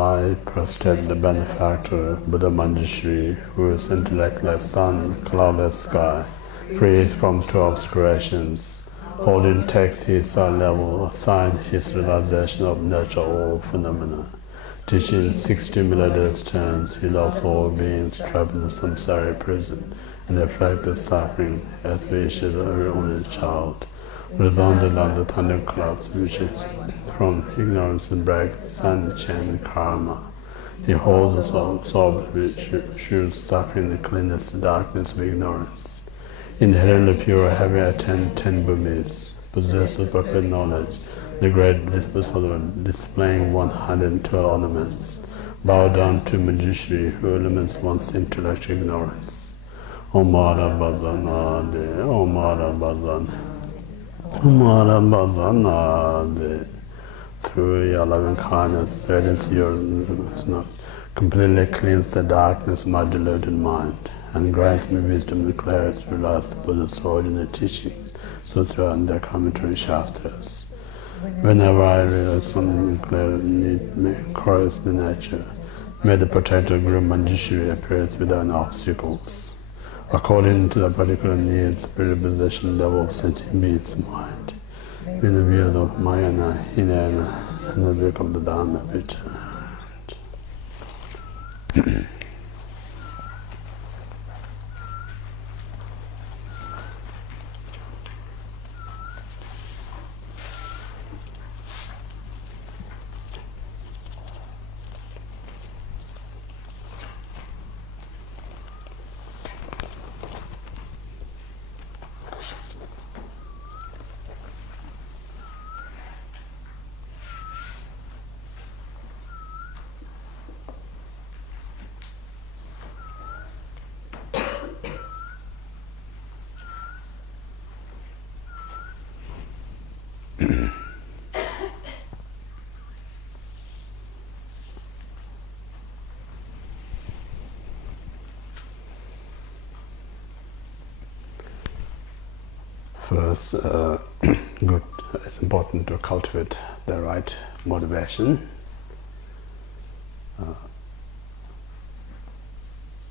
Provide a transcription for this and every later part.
I prostrate the benefactor, Buddha Manjushri, whose intellectless sun, cloudless sky, freed from two obscurations, holding text his level, assigned his realization of nature all phenomena. Teaching 60 millionaires terms, he loves all beings trapped in the samsara prison and afflict the suffering as wishes of every only child. Resounded like the thunderclaps which is from ignorance and break sun chain and karma. He holds the soul which should suffer in the cleanest darkness of ignorance. Inherently pure, having attained 10 bhumis, possesses perfect knowledge, the great disposal displaying 112 ornaments. Bow down to Manjushri, who eliminates one's intellectual ignorance. Omara Bhazana De, Omara Bhazana. Through your loving kindness, radiance completely cleanse the darkness of my deluded mind and grants me wisdom and clarity to realize the Buddha's ordinary teachings, sutra and their commentary shastras. Whenever I realize something clear need me correct the nature, may the protector Guru Manjushri appear without obstacles. According to the particular needs, realization level of sentient being's mind, in the field of Mayana, Hinayana, and the work of the Dharma returned. First, it's important to cultivate the right motivation.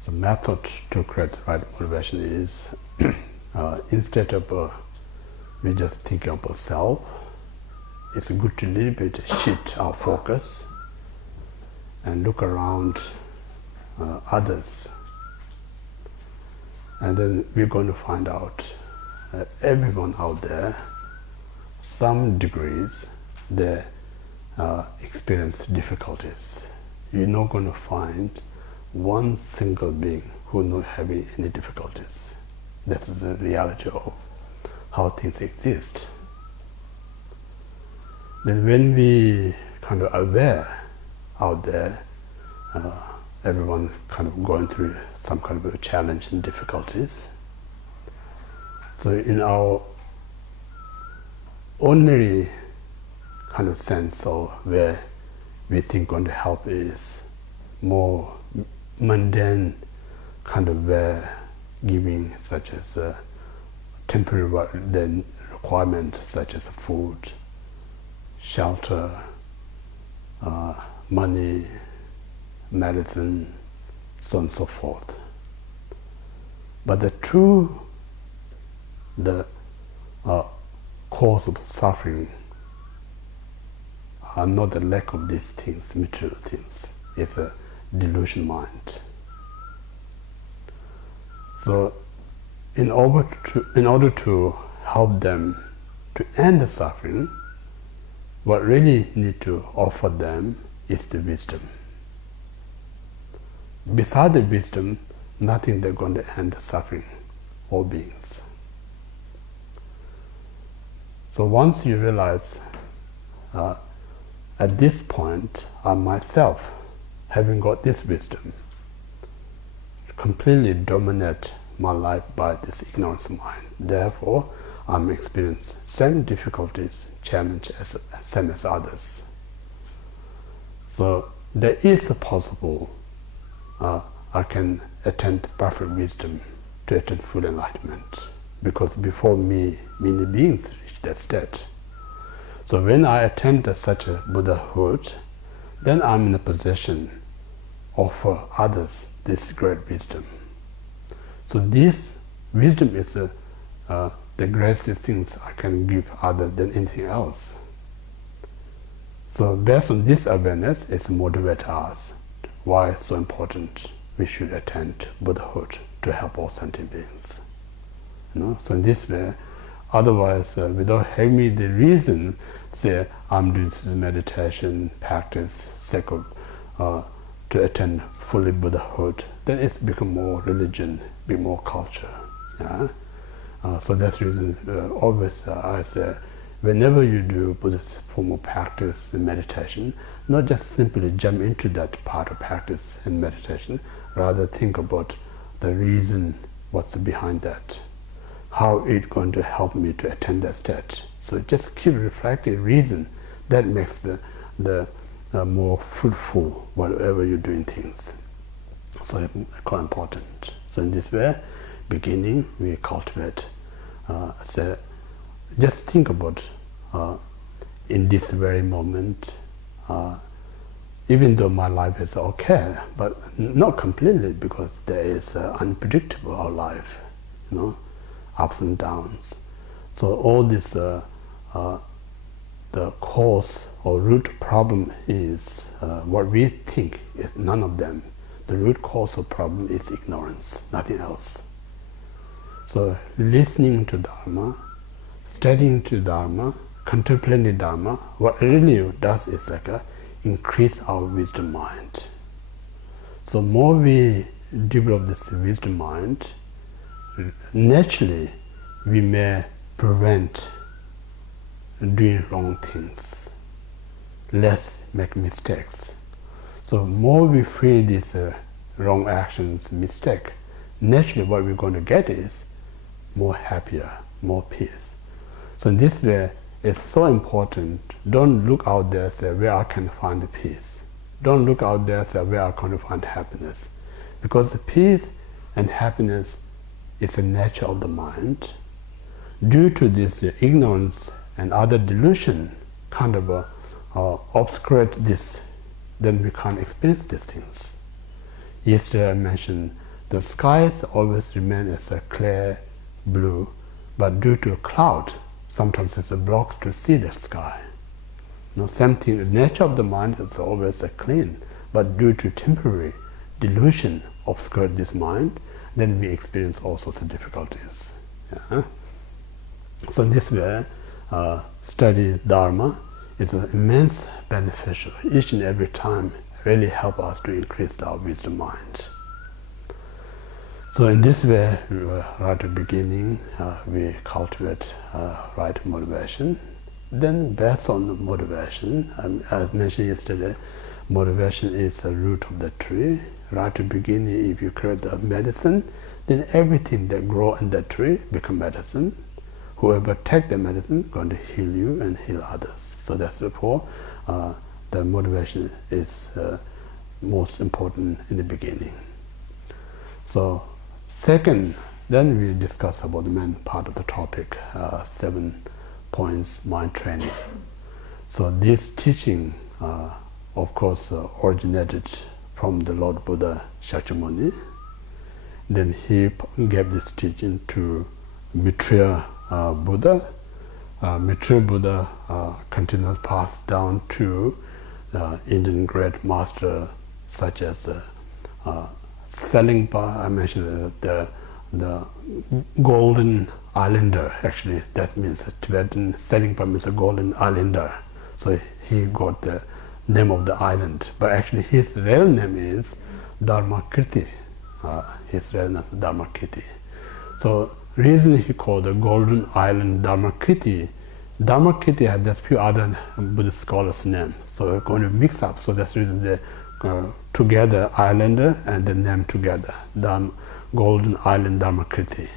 The method to create the right motivation is instead of we just think of ourselves, it's good to little bit shift our focus and look around others, and then we're going to find out everyone out there, some degrees, they experience difficulties. You're not going to find one single being who not having any difficulties. That's the reality of how things exist. Then when we kind of aware out there, everyone kind of going through some kind of a challenge and difficulties. So in our ordinary kind of sense of where we think going to help is more mundane kind of giving, such as temporary the requirements such as food, shelter, money, medicine, so on and so forth. But the cause of suffering are not the lack of these things, material things. It's a delusion mind. So in order to help them to end the suffering, what really need to offer them is the wisdom. Beside the wisdom, nothing they're going to end the suffering, all beings. So once you realize, at this point, I myself, having got this wisdom, completely dominate my life by this ignorance mind. Therefore, I'm experiencing same difficulties, challenge same as others. So there is a possible I can attain perfect wisdom to attain full enlightenment, because before me, many beings reach that state. So when I attain such a Buddhahood, then I'm in a position offer others this great wisdom. So this wisdom is the greatest things I can give other than anything else. So based on this awareness, it's motivate us why it's so important we should attain Buddhahood to help all sentient beings. So in this way, otherwise, without having the reason, say I'm doing this meditation practice, sacred, to attain fully Buddhahood, then it's become more religion, be more culture. Yeah? So that's the reason always I say, whenever you do Buddhist form of practice and meditation, not just simply jump into that part of practice and meditation, rather think about the reason, what's behind that, how it's going to help me to attain that state. So just keep reflecting reason, that makes the more fruitful whatever you're doing things. So it's quite important. So in this way, beginning we cultivate. So just think about in this very moment, even though my life is okay, but not completely, because there is unpredictable our life, ups and downs. So all this, the cause or root problem is what we think is none of them. The root cause of problem is ignorance, nothing else. So listening to Dharma, studying to Dharma, contemplating Dharma, what it really does is like increase our wisdom mind. So more we develop this wisdom mind, naturally we may prevent doing wrong things, less make mistakes. So more we free these wrong actions, mistake, naturally what we're going to get is more happier, more peace. So in this way, it's so important. Don't look out there and say where I can find the peace. Don't look out there and say where I can find happiness. Because the peace and happiness is the nature of the mind. Due to this ignorance and other delusion kind of obscurate this, then we can't experience these things. Yesterday I mentioned the skies always remain as a clear blue, but due to a cloud, sometimes it's a block to see the sky. Same thing, the nature of the mind is always clean, but due to temporary delusion obscure this mind, then we experience all sorts of difficulties. Yeah? So in this way, study Dharma is immense beneficial. Each and every time really help us to increase our wisdom mind. So in this way, right at the beginning, we cultivate right motivation. Then based on the motivation, as mentioned yesterday, motivation is the root of the tree. Right at the beginning, if you create the medicine, then everything that grows in that tree becomes medicine. Whoever takes the medicine is going to heal you and heal others. So that's therefore the motivation is most important in the beginning. So second, then we discuss about the main part of the topic, 7 points mind training. So this teaching, of course, originated from the Lord Buddha Shakyamuni. Then he gave this teaching to Maitreya Buddha. Maitreya Buddha continued passed down to Indian great master such as Selingpa. I mentioned the golden islander. Actually, that means Tibetan Selingpa means a golden islander. So he got the name of the island, but actually his real name is Dharmakirti. His real name is Dharmakirti. So reason he called the golden island Dharmakirti. Dharmakirti has just few other Buddhist scholars' names, so we're going to mix up. So that's the reason they together islander and the name together, golden island Dharmakirti.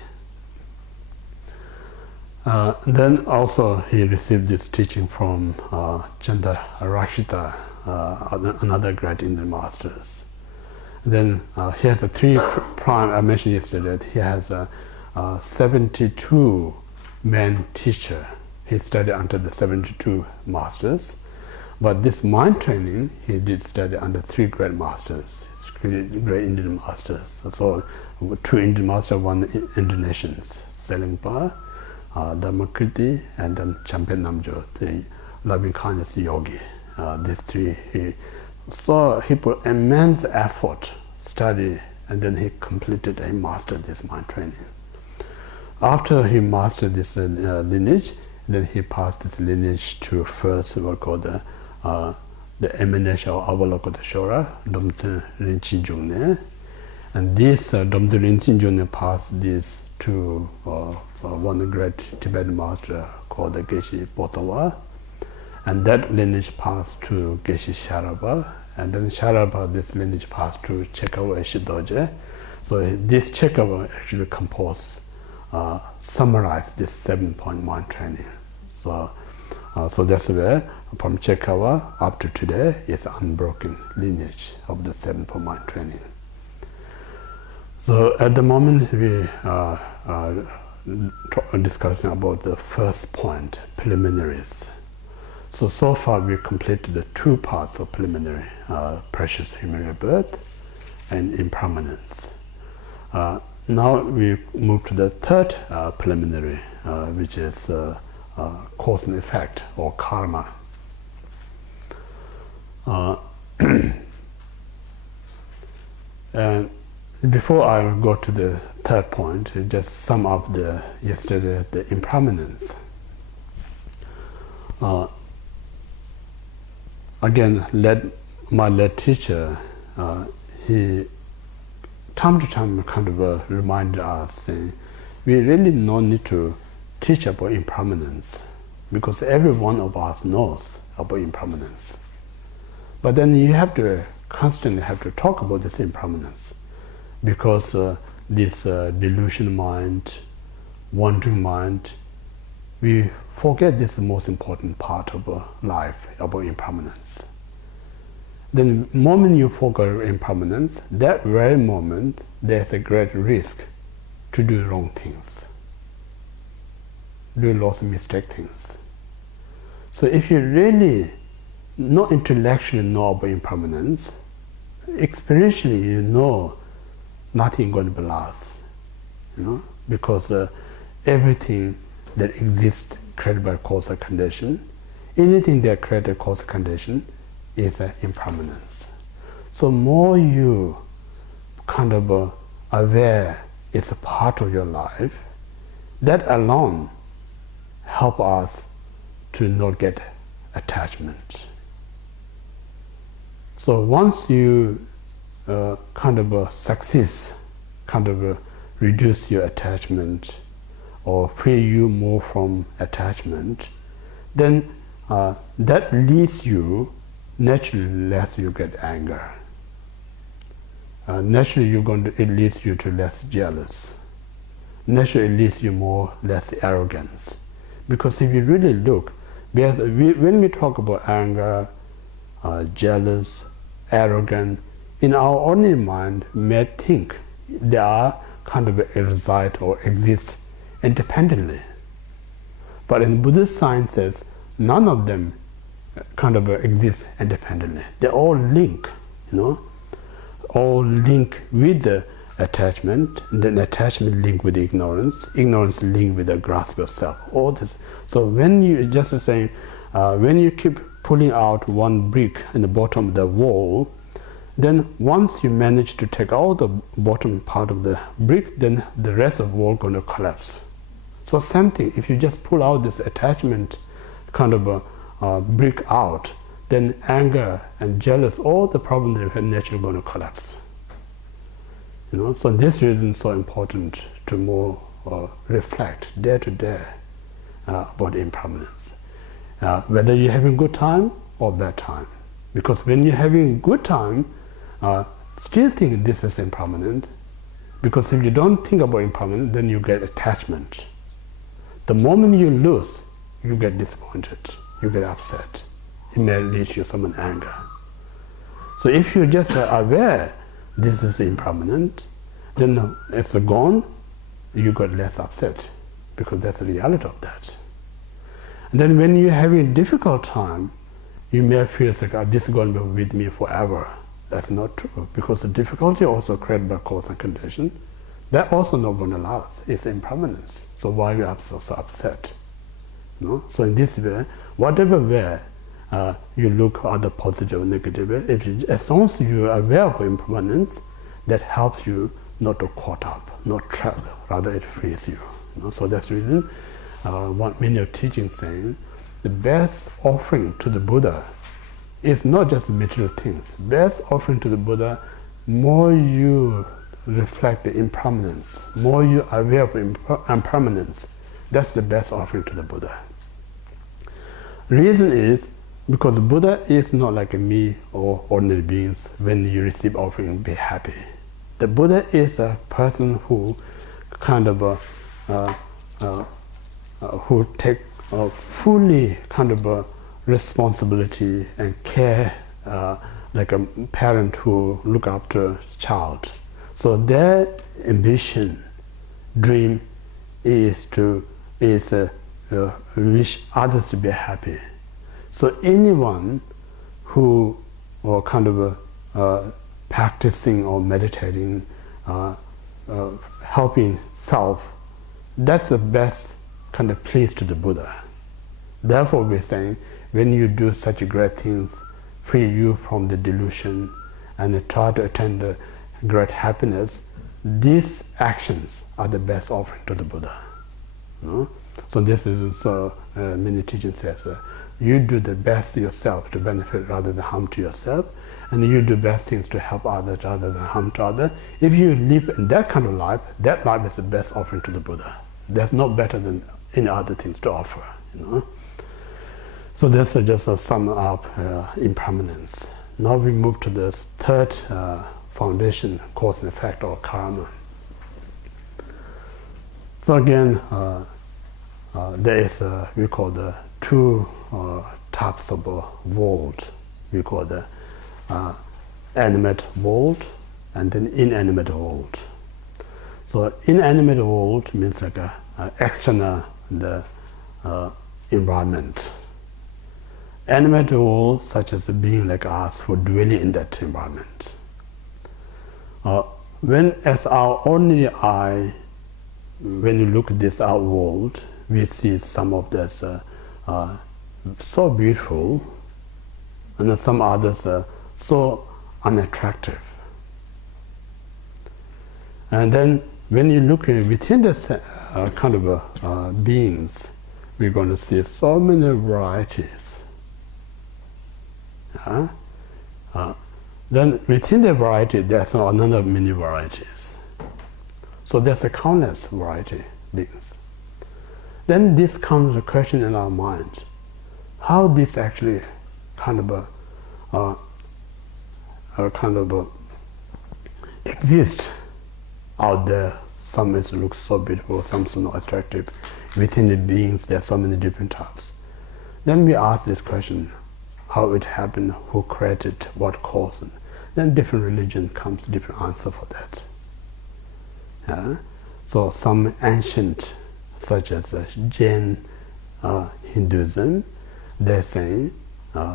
Then also he received this teaching from Chandarakshita, another great Indian masters. Then he has the 3 prime, I mentioned yesterday, that he has 72 main teacher. He studied under the 72 masters, But this mind training, he did study under 3 great masters, 3 great Indian masters. So 2 Indian masters, 1 Indonesians, Selingpa, Dhamchoe, and then Champion Namjo, the loving kindness yogi. These 3, so he put immense effort, study, and then he completed and mastered this mind training. After he mastered this lineage, then he passed this lineage to first what called the emanation of Avalokita Shora, Domte Rinchen Jungne. And this Domte Rinchen Jungne passed this to one great Tibetan master called the Geshe Potawa. And that lineage passed to Geshe Sharapa. And then Sharapa, this lineage passed to Chekawa Eshidoje. So this Chekawa actually composed, summarized this 7-point mind training. So that's where, from Chekawa up to today, is unbroken lineage of the 7-point mind training. So at the moment, we are discussing about the first point, preliminaries. So far we completed the 2 parts of preliminary, precious human rebirth and impermanence. Now we move to the 3rd preliminary, which is cause and effect, or karma. And before I go to the 3rd point, just sum up the impermanence. Again, my lead teacher, he time to time kind of reminded us, saying, we really no need to teach about impermanence, because every one of us knows about impermanence. But then you have to constantly have to talk about this impermanence, because this delusion mind, wandering mind, we forget this is the most important part of life, about impermanence. Then the moment you forget impermanence, that very moment there's a great risk to do wrong things, do lots of mistake things. So if you really not intellectually know about impermanence, experientially you know nothing going to be lost, because everything that exists created by causal condition, anything that created causal condition is impermanence. So more you kind of aware it's a part of your life, that alone help us to not get attachment. So once you kind of success, kind of reduce your attachment or free you more from attachment, then that leads you, naturally less you get anger. Naturally it leads you to less jealous. Naturally it leads you less arrogance. Because if you really look, when we talk about anger, jealous, arrogant, in our ordinary mind we may think they are kind of reside or exist independently. But in Buddhist sciences, none of them kind of exist independently. They all link, all link with the attachment, then attachment link with ignorance, ignorance link with the grasp of self, all this. So when you just saying, when you keep pulling out one brick in the bottom of the wall, then once you manage to take out the bottom part of the brick, then the rest of the wall going to collapse. So same thing, if you just pull out this attachment kind of brick out, then anger and jealous, all the problems that are naturally going to collapse. So this reason is so important to more reflect day to day about impermanence. Whether you're having good time or bad time. Because when you're having good time, still think this is impermanent. Because if you don't think about impermanence, then you get attachment. The moment you lose, you get disappointed, you get upset. It may lead you to some anger. So if you're just aware this is impermanent, then if it's gone, you got less upset, because that's the reality of that. And then when you're having a difficult time, you may feel like this is going to be with me forever. That's not true, because the difficulty also created by cause and condition, that also not going to last. It's impermanence. So why we are so upset? No? So in this way, whatever way you look at the positive or negative, as long as you are aware of impermanence, that helps you not to caught up, not trapped, rather it frees you. So that's the reason what many of teachings saying, the best offering to the Buddha is not just material things. Best offering to the Buddha, more you reflect the impermanence, more you are aware of impermanence, that's the best offering to the Buddha. Reason is because the Buddha is not like me or ordinary beings. When you receive offering, be happy. The Buddha is a person who kind of who take fully kind of responsibility and care, like a parent who look after a child. So their ambition, dream, is to wish others to be happy. So anyone who or kind of practicing or meditating, helping self, that's the best kind of please to the Buddha. Therefore we're saying, when you do such great things, free you from the delusion and try to attain the great happiness, these actions are the best offering to the Buddha. No? So this is so many teachings says you do the best yourself to benefit rather than harm to yourself, and you do best things to help others rather than harm to others. If you live in that kind of life, that life is the best offering to the Buddha. There's no better than any other things to offer. So this is just a sum up impermanence. Now we move to the third foundation, cause and effect, or karma. So again, there is we call the two types of world. We call the animate world and then inanimate world. So inanimate world means like a external the environment. Animate world, such as a being like us who dwelling in that environment. When as our ordinary eye, when you look at this our world, we see some of this so beautiful, and then some others so unattractive. And then when you look within this kind of beings, we're going to see so many varieties. Then within the variety, there's another many varieties. So there's a countless variety beings. Then this comes a question in our mind: how this actually kind of exist out there. Some looks so beautiful, some so not attractive. Within the beings, there are so many different types. Then we ask this question: how it happened, who created, what caused? Then different religion comes, different answer for that. So some ancient, such as Jain Hinduism, they're saying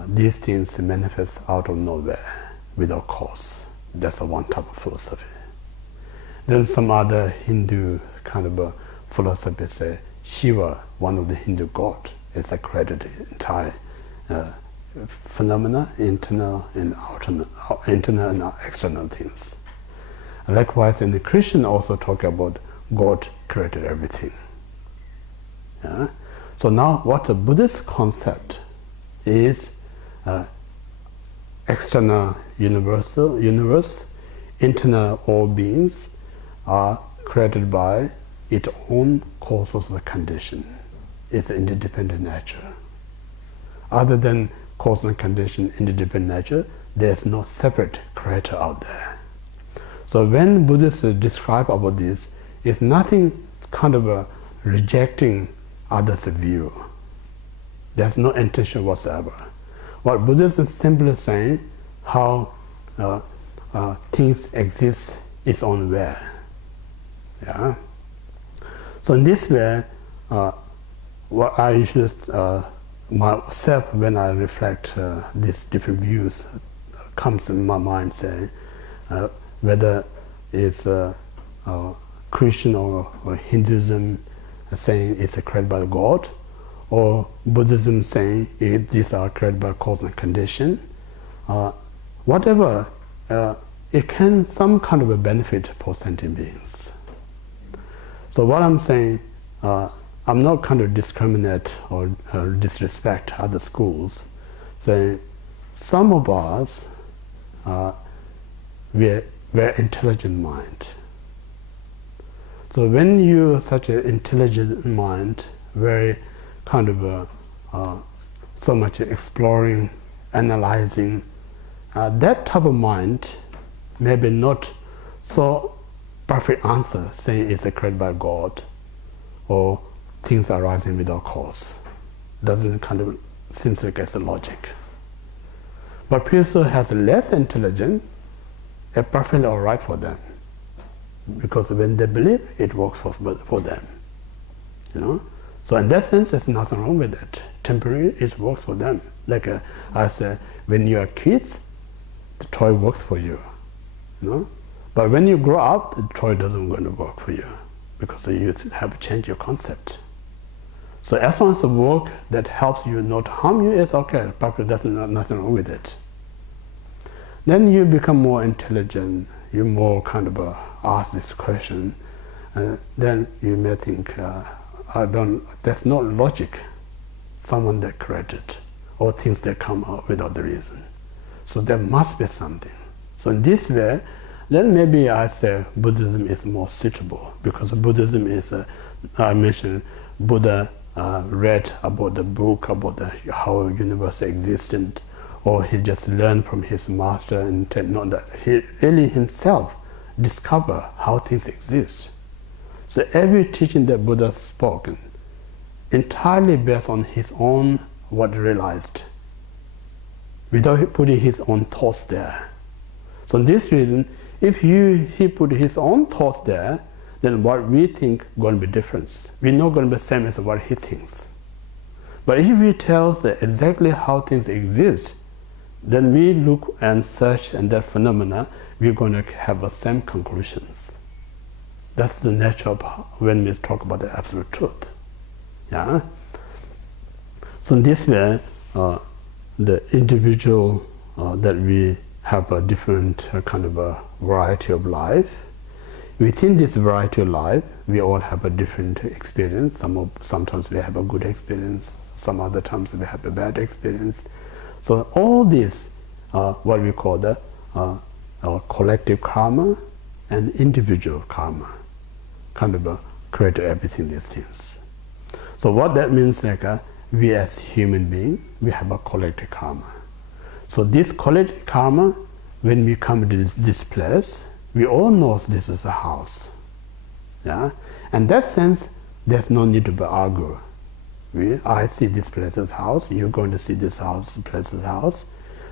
these things manifest out of nowhere without cause. That's one type of philosophy. Then some other Hindu kind of philosophy say Shiva, one of the Hindu god, is created entire phenomena, internal and internal and external things. Likewise, in the Christian also talk about God created everything. So now what the Buddhist concept is external universe, internal all beings are created by its own causes and condition. It's interdependent nature. Other than cause and condition, interdependent nature, there's no separate creator out there. So when Buddhists describe about this, it's nothing kind of rejecting others' view. There's no intention whatsoever. What Buddhists is simply saying how things exist its own way. So in this way, what I usually myself, when I reflect these different views, comes in my mind saying whether it's Christian or Hinduism saying it's created by God, or Buddhism saying these are created by cause and condition, whatever, it can some kind of a benefit for sentient beings. So what I'm saying, I'm not kind of discriminate or disrespect other schools, saying some of us, we're intelligent mind. So when you're such an intelligent mind, very kind of so much exploring, analyzing, that type of mind maybe not so perfect answer saying it's created by God or things arising without cause. Doesn't kind of seems like it's a logic. But people who has less intelligence, it's perfectly all right for them, because when they believe, it works for them. You know. So in that sense, there's nothing wrong with it. Temporarily, it works for them. Like I said, when you are kids, the toy works for you. You know. But when you grow up, the toy doesn't going to work for you, because you have to change your concept. So as long as the work that helps you not to harm you is okay, probably there's nothing wrong with it. Then you become more intelligent, you more kind of ask this question, then you may think, there's no logic, someone that created, or things that come out without the reason. So there must be something. So in this way, then maybe I say Buddhism is more suitable, because Buddhism is, I mentioned Buddha read about the book about how universe existed, or he just learned from his master, and not that he really himself discovered how things exist. So every teaching that Buddha spoken entirely based on his own what realized, without putting his own thoughts there. So this reason, if he put his own thoughts there, then what we think going to be different. We're not going to be the same as what he thinks. But if he tells exactly how things exist, then we look and search and that phenomena, we're going to have the same conclusions. That's the nature of when we talk about the absolute truth. Yeah. So in this way, the individual that we have a different kind of a variety of life. Within this variety of life, we all have a different experience. Sometimes we have a good experience, some other times we have a bad experience. So all this, what we call the collective karma and individual karma, kind of create everything, these things. So what that means, like we as human beings, we have a collective karma. So this collective karma, when we come to this place, we all know this is a house. Yeah? And that sense, there's no need to argue. I see this place as house, you're going to see this place as house.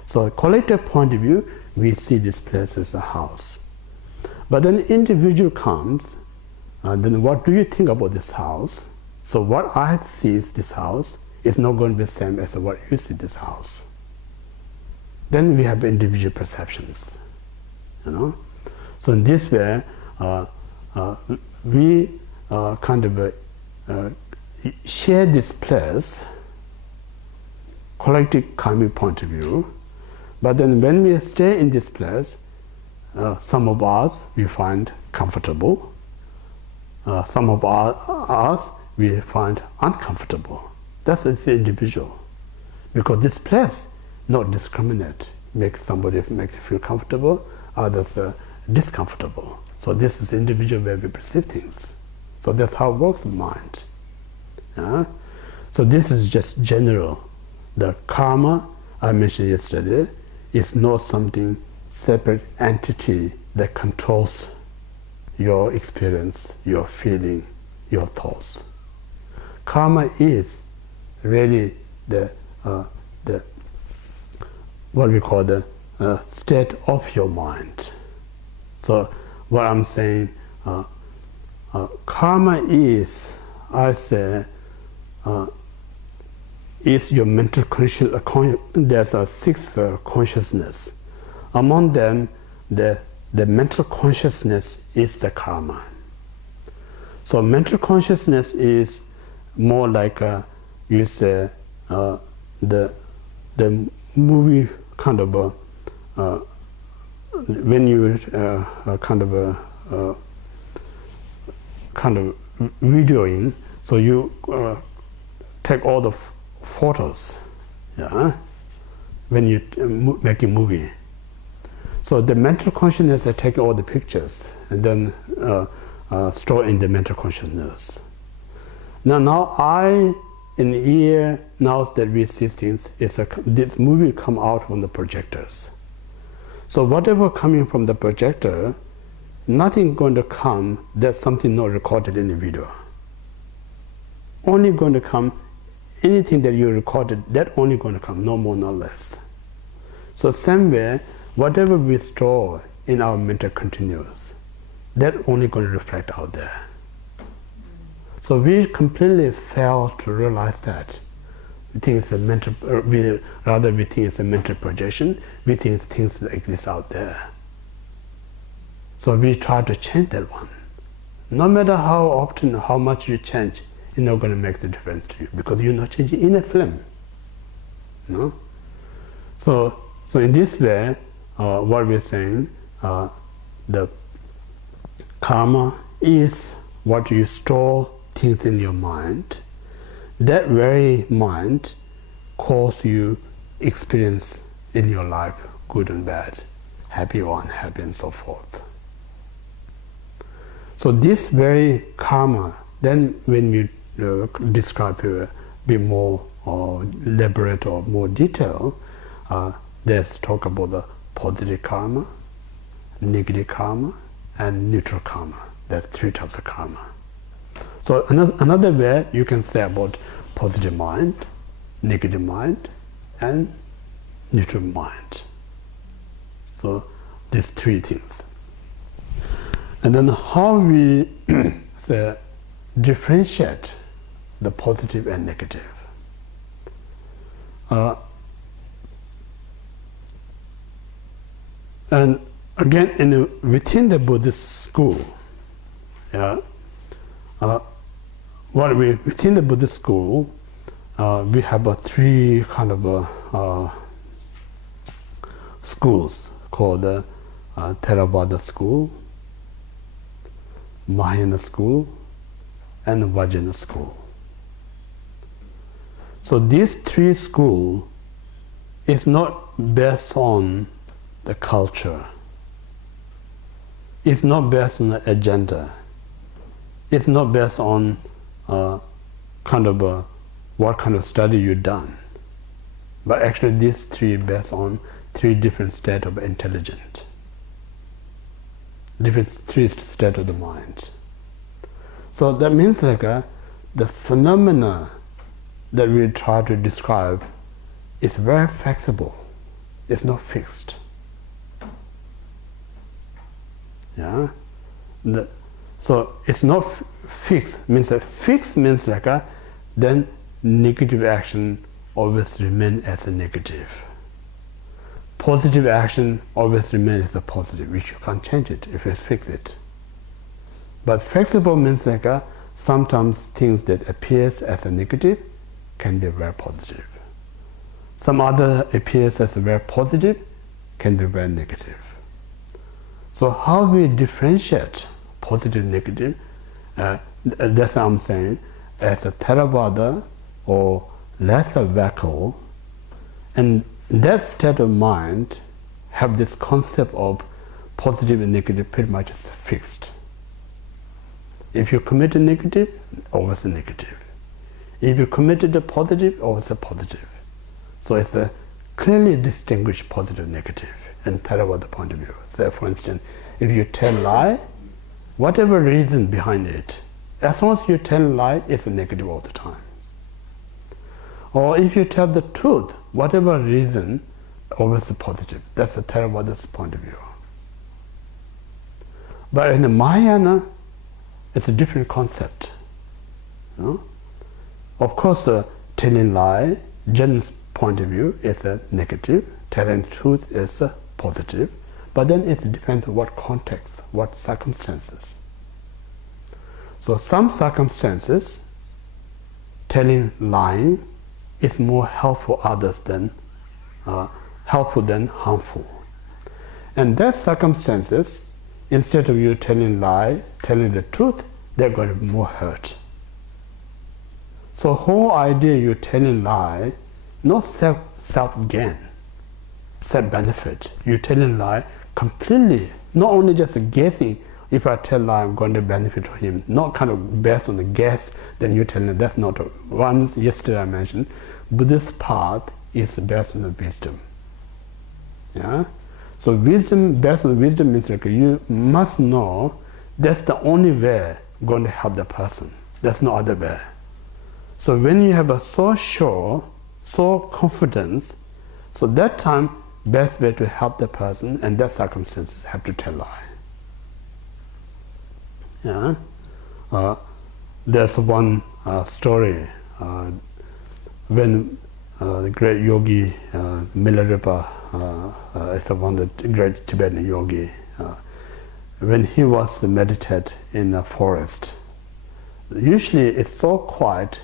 So collective point of view, we see this place as a house. But then individual comes, then what do you think about this house? So what I see is this house is not going to be the same as what you see this house. Then we have individual perceptions, you know. So in this way, we kind of share this place, collective karmic point of view, but then when we stay in this place, some of us we find comfortable, some of us we find uncomfortable. That's the individual, because this place not discriminate, makes you feel comfortable, others discomfortable. So this is individual way we perceive things. So that's how it works in mind. Yeah? So this is just general. The karma I mentioned yesterday is not something separate entity that controls your experience, your feeling, your thoughts. Karma is really the what we call the state of your mind. So what I'm saying, karma is, I say, is your mental conscious. There's a sixth consciousness. Among them, the mental consciousness is the karma. So mental consciousness is more like you say the movie kind of when you kind of videoing. So you take all the photos, yeah, when you make a movie. So the mental consciousness that take all the pictures and then store in the mental consciousness. Now I, in the ear, now that we see things, this movie come out from the projectors. So whatever coming from the projector, nothing going to come that's something not recorded in the video. Only going to come anything that you recorded, that only going to come, no more, no less. So same way, whatever we store in our mental continuous, that only going to reflect out there. So we completely fail to realize that. We think it's a mental, we think it's a mental projection. We think it's things that exist out there. So we try to change that one. No matter how often, how much you change, it's not going to make the difference to you because you're not changing in a film. No? So in this way, what we're saying, the karma is what you store things in your mind. That very mind causes you experience in your life, good and bad, happy or unhappy, and so forth. So this very karma, then when you describe it a bit more elaborate or more detail, there's talk about the positive karma, negative karma, and neutral karma. There's three types of karma. So another way you can say about positive mind, negative mind, and neutral mind. So these three things. And then how we say, differentiate the positive and negative. And again, within the Buddhist school, yeah, within the Buddhist school, we have three kind of schools called the Theravada school, Mahayana school, and Vajrayana school. So these three schools is not based on the culture. It's not based on the agenda. It's not based on what kind of study you've done. But actually these three based on three different states of intelligence. Three states of the mind. So that means like the phenomena that we try to describe is very flexible. It's not fixed. Yeah. So it's not fixed. Means that fixed means like then negative action always remains as a negative. Positive action always remains as a positive, which you can't change it if you fix it. But flexible means like sometimes things that appears as a negative can be very positive. Some other appears as a very positive can be very negative. So how we differentiate positive, negative, that's what I'm saying, as a Theravada or lesser vehicle, and that state of mind have this concept of positive and negative pretty much is fixed. If you commit a negative, always a negative. If you committed a positive, always a positive. So it's a clearly distinguished positive, negative, and Theravada point of view. So for instance, if you tell lie, whatever reason behind it, as long as you tell a lie, it's a negative all the time. Or if you tell the truth, whatever reason, always a positive. That's the Theravada's point of view. But in the Mahayana, it's a different concept. You know? Of course, telling lie Jen's point of view is a negative, telling the truth is a positive, but then it depends on what context, what circumstances. So some circumstances, telling lying is more helpful others than harmful. And that circumstances, instead of you telling lie, telling the truth, they're going to be more hurt. So whole idea you telling lie, not self-gain, self-benefit. You telling lie completely, not only just guessing, if I tell lie, I'm going to benefit him, not kind of based on the guess, then you telling him, that's not, once yesterday I mentioned, Buddhist path is based on the wisdom. Yeah? So wisdom, based on wisdom means like you must know that's the only way going to help the person. There's no other way. So when you have a so sure, so confidence, so that time best way to help the person and that circumstances have to tell lie. Yeah, there's one story when the great yogi Milarepa is one of the great Tibetan yogi. When he was to meditate in a forest, usually it's so quiet.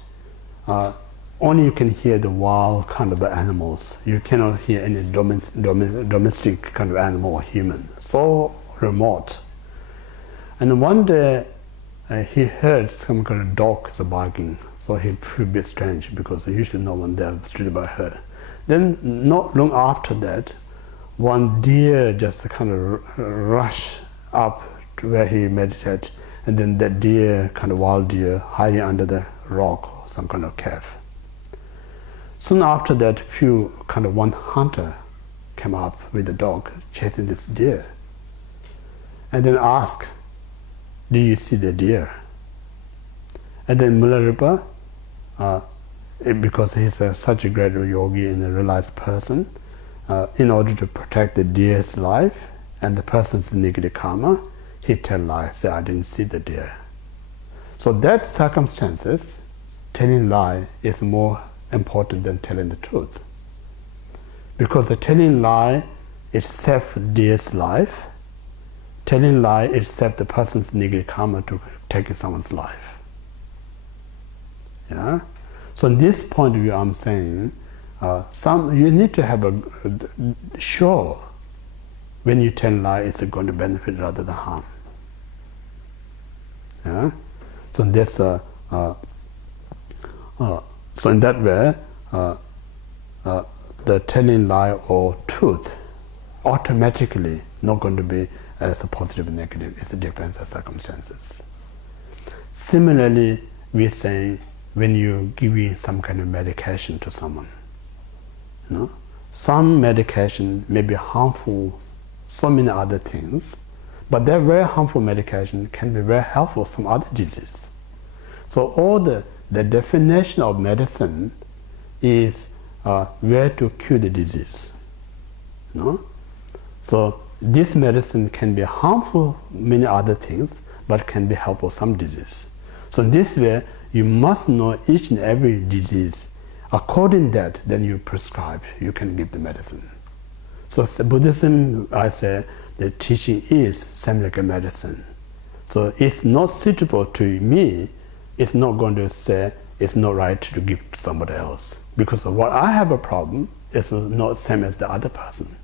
Only you can hear the wild kind of animals. You cannot hear any domestic kind of animal or human. So remote. And one day he heard some kind of dog barking. So he felt a bit strange because usually no one there stood by her. Then not long after that, one deer just kind of rushed up to where he meditated, and then that deer, kind of wild deer, hiding under the rock or some kind of cave. Soon after that, one hunter came up with a dog chasing this deer, and then asked, "Do you see the deer?" And then Milarepa, because he's such a great yogi and a realized person, in order to protect the deer's life and the person's negative karma, he tell lie, say, "I didn't see the deer." So that circumstances, telling lie is more important than telling the truth. Because the telling lie is save the deer's life. Telling lie is save the person's negative karma to taking someone's life. Yeah? So in this point of view, I'm saying, you need to have a sure when you tell lie, it's going to benefit rather than harm. Yeah? So this, so in that way, the telling lie or truth automatically not going to be as a positive or negative. It depends on circumstances. Similarly, we say when you give some kind of medication to someone, some medication may be harmful, so many other things, but that very harmful medication can be very helpful for some other disease. So all the definition of medicine is where to cure the disease. So this medicine can be harmful many other things, but can be helpful some disease. So in this way, you must know each and every disease. According to that, then you prescribe, you can give the medicine. So Buddhism, I say, the teaching is same like a medicine. So it's not suitable to me, it's not going to say it's not right to give to somebody else. Because what I have a problem is not same as the other person.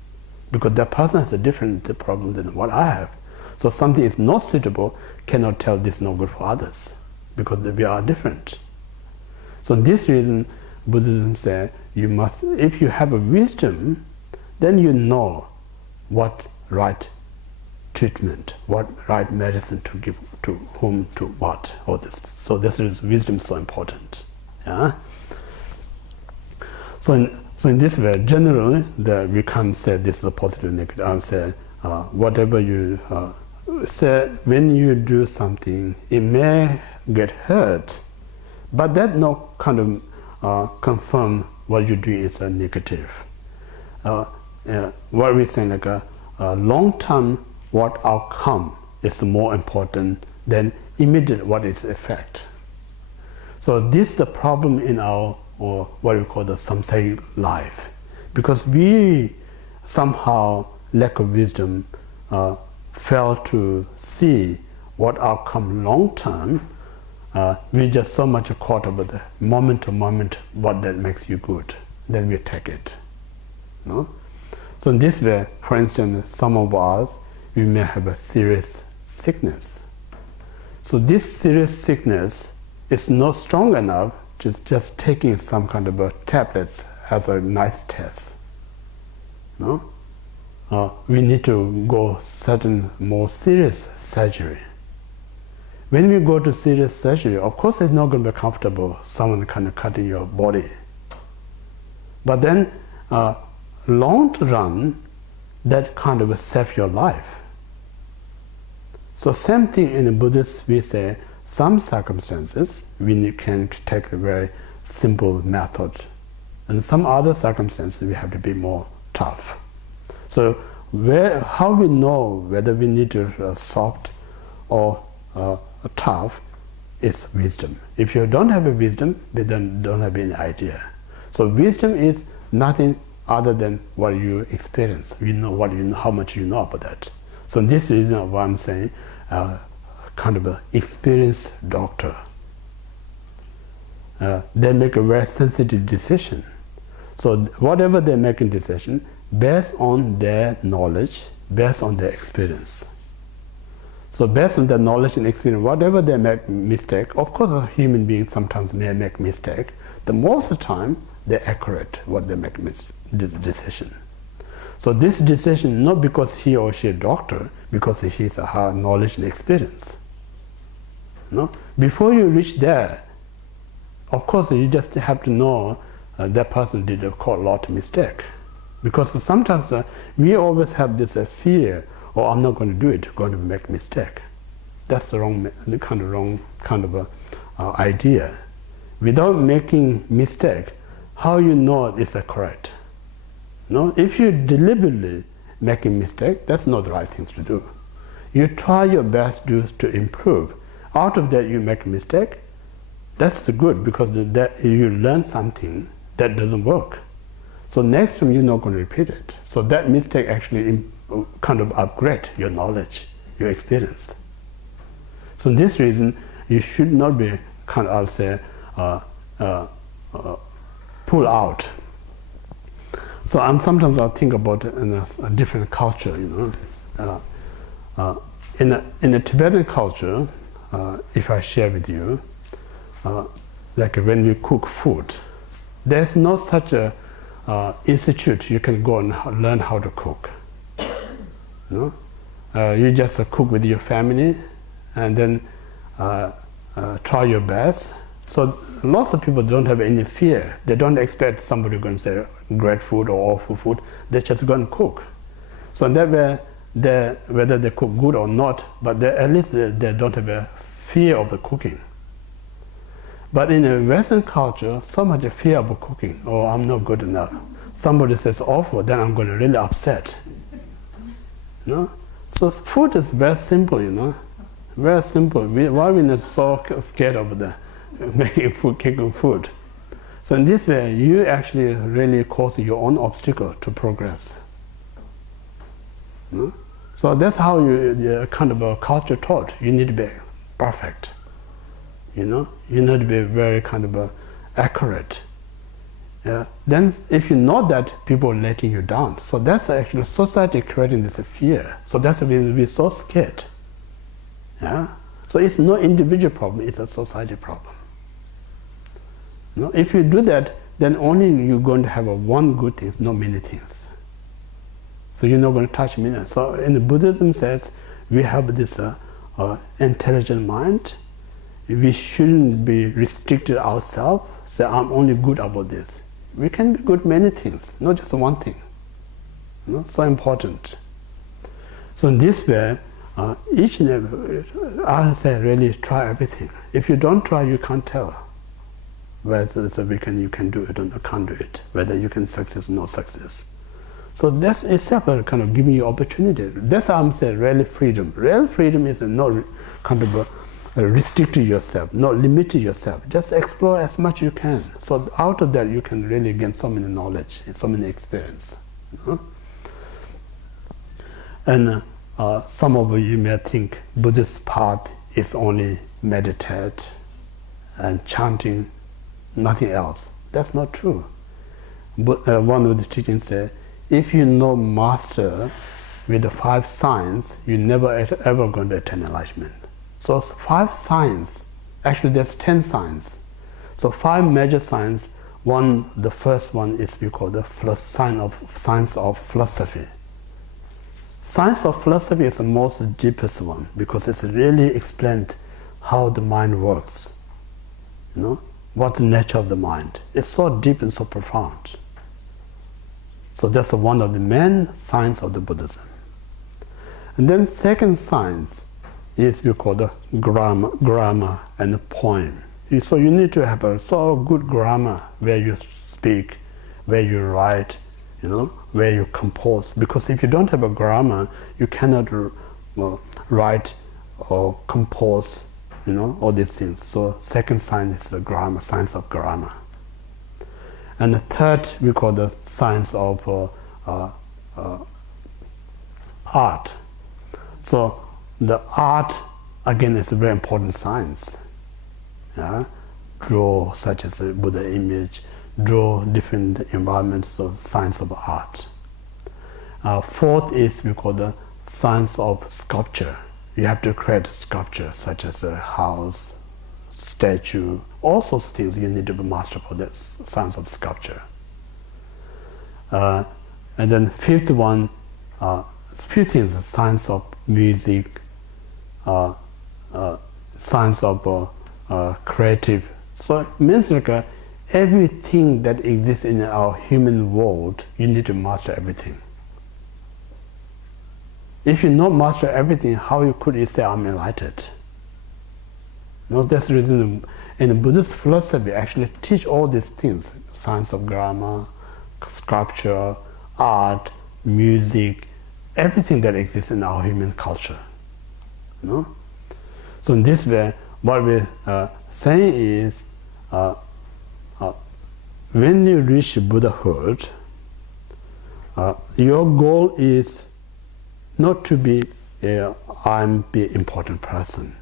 Because that person has a different problem than what I have. So something is not suitable, cannot tell this is not good for others. Because we are different. So this reason, Buddhism says, you must, if you have a wisdom, then you know what right treatment, what right medicine to give to whom, to what, all this. So this is wisdom so important. Yeah? So in this way, generally, we can't say this is a positive or negative. I would say whatever you say, when you do something, it may get hurt, but that not kind of confirm what you do is a negative. What we say like a long-term, what outcome is more important than immediate what its effect. So this is the problem in our or what we call the samsaric life. Because we somehow lack of wisdom, fail to see what outcome long term. We just so much caught up with the moment to moment what that makes you good. Then we take it. No? So in this way, for instance, some of us, we may have a serious sickness. So this serious sickness is not strong enough just taking some kind of a tablets as a nice test. No? We need to go certain more serious surgery. When we go to serious surgery, of course it's not going to be comfortable, someone kind of cutting your body. But then, long run, that kind of save your life. So same thing in the Buddhist, we say, some circumstances, we can take a very simple method. And some other circumstances, we have to be more tough. So how we know whether we need to soft or tough is wisdom. If you don't have a wisdom, we don't have any idea. So wisdom is nothing other than what you experience. You know how much you know about that. So this is reason why I'm saying kind of an experienced doctor. They make a very sensitive decision. So whatever they make a decision, based on their knowledge, based on their experience. So based on their knowledge and experience, whatever they make mistake, of course a human being sometimes may make mistake, the most of the time they're accurate what they make this decision. So this decision, not because he or she is a doctor, because he has a knowledge and experience. No? Before you reach there, of course you just have to know that person did a lot of mistake. Because sometimes we always have this fear, oh, I'm not going to do it, going to make mistake. That's the wrong kind of idea. Without making mistake, how you know it's correct? No, if you deliberately make a mistake, that's not the right thing to do. You try your best to improve. Out of that, you make a mistake. That's the good, because you learn something that doesn't work. So next time you're not going to repeat it. So that mistake actually kind of upgrade your knowledge, your experience. So this reason, you should not be kind of, I'll say, pull out. So sometimes I think about in a different culture, you know. In a Tibetan culture, if I share with you, like when we cook food, there's no such a institute you can go and learn how to cook. You know? You just cook with your family and then try your best. So lots of people don't have any fear. They don't expect somebody going to say great food or awful food. They just go and cook. So in that way, whether they cook good or not, but at least they don't have a fear of the cooking. But in a Western culture, so much fear of cooking. Oh, I'm not good enough. Somebody says awful, then I'm going to really upset. You know? So food is very simple, you know. Very simple. Why are we not so scared of making food, cooking food? So in this way, you actually really cause your own obstacle to progress. You know? So that's how you kind of a culture taught. You need to be perfect. You know, you need to be very kind of accurate. Then if you know that, people are letting you down. So that's actually society creating this fear. So that's why we're so scared. Yeah? So it's no individual problem, it's a society problem. You know, if you do that, then only you're going to have one good thing, not many things. So you're not going to touch many. So in the Buddhism says, we have this intelligent mind. We shouldn't be restricted ourselves, say I'm only good about this. We can be good many things, not just one thing. You know, so important. So in this way, each and every, I say really try everything. If you don't try, you can't tell whether you can do it or can't do it, whether you can success or no success. So that's itself kind of giving you opportunity. That's how I'm saying real freedom. Real freedom is not kind of restrict yourself, not limit yourself. Just explore as much you can. So out of that you can really gain so many knowledge, so many experience. And some of you may think Buddhist path is only meditate and chanting, nothing else. That's not true. But one of the teachings says, if you know master with the 5 signs, you're never ever going to attain enlightenment. So 5 signs, actually there's 10 signs. So 5 major signs. The first one is we call the science of philosophy. Science of philosophy is the most deepest one because it's really explained how the mind works. What's the nature of the mind. It's so deep and so profound. So that's one of the main signs of the Buddhism. And then second science is we call the grammar and the poem. So you need to have a so good grammar where you speak, where you write, where you compose. Because if you don't have a grammar, you cannot write or compose, all these things. So second science is the grammar, science of grammar. And the third we call the science of art. So the art, again, is a very important science. Draw such as a Buddha image, draw different environments, so science of art. Fourth is we call the science of sculpture. You have to create sculpture such as a house, statue, all sorts of things you need to be master for that science of sculpture. And then fifth one, few things, the science of music, science of creative. So it means like everything that exists in our human world, you need to master everything. If you not master everything, how could you say I'm enlightened? That's the reason in the Buddhist philosophy actually teach all these things: science of grammar, sculpture, art, music, everything that exists in our human culture. So in this way, what we're saying is, when you reach Buddhahood, your goal is not to be I'm the important person.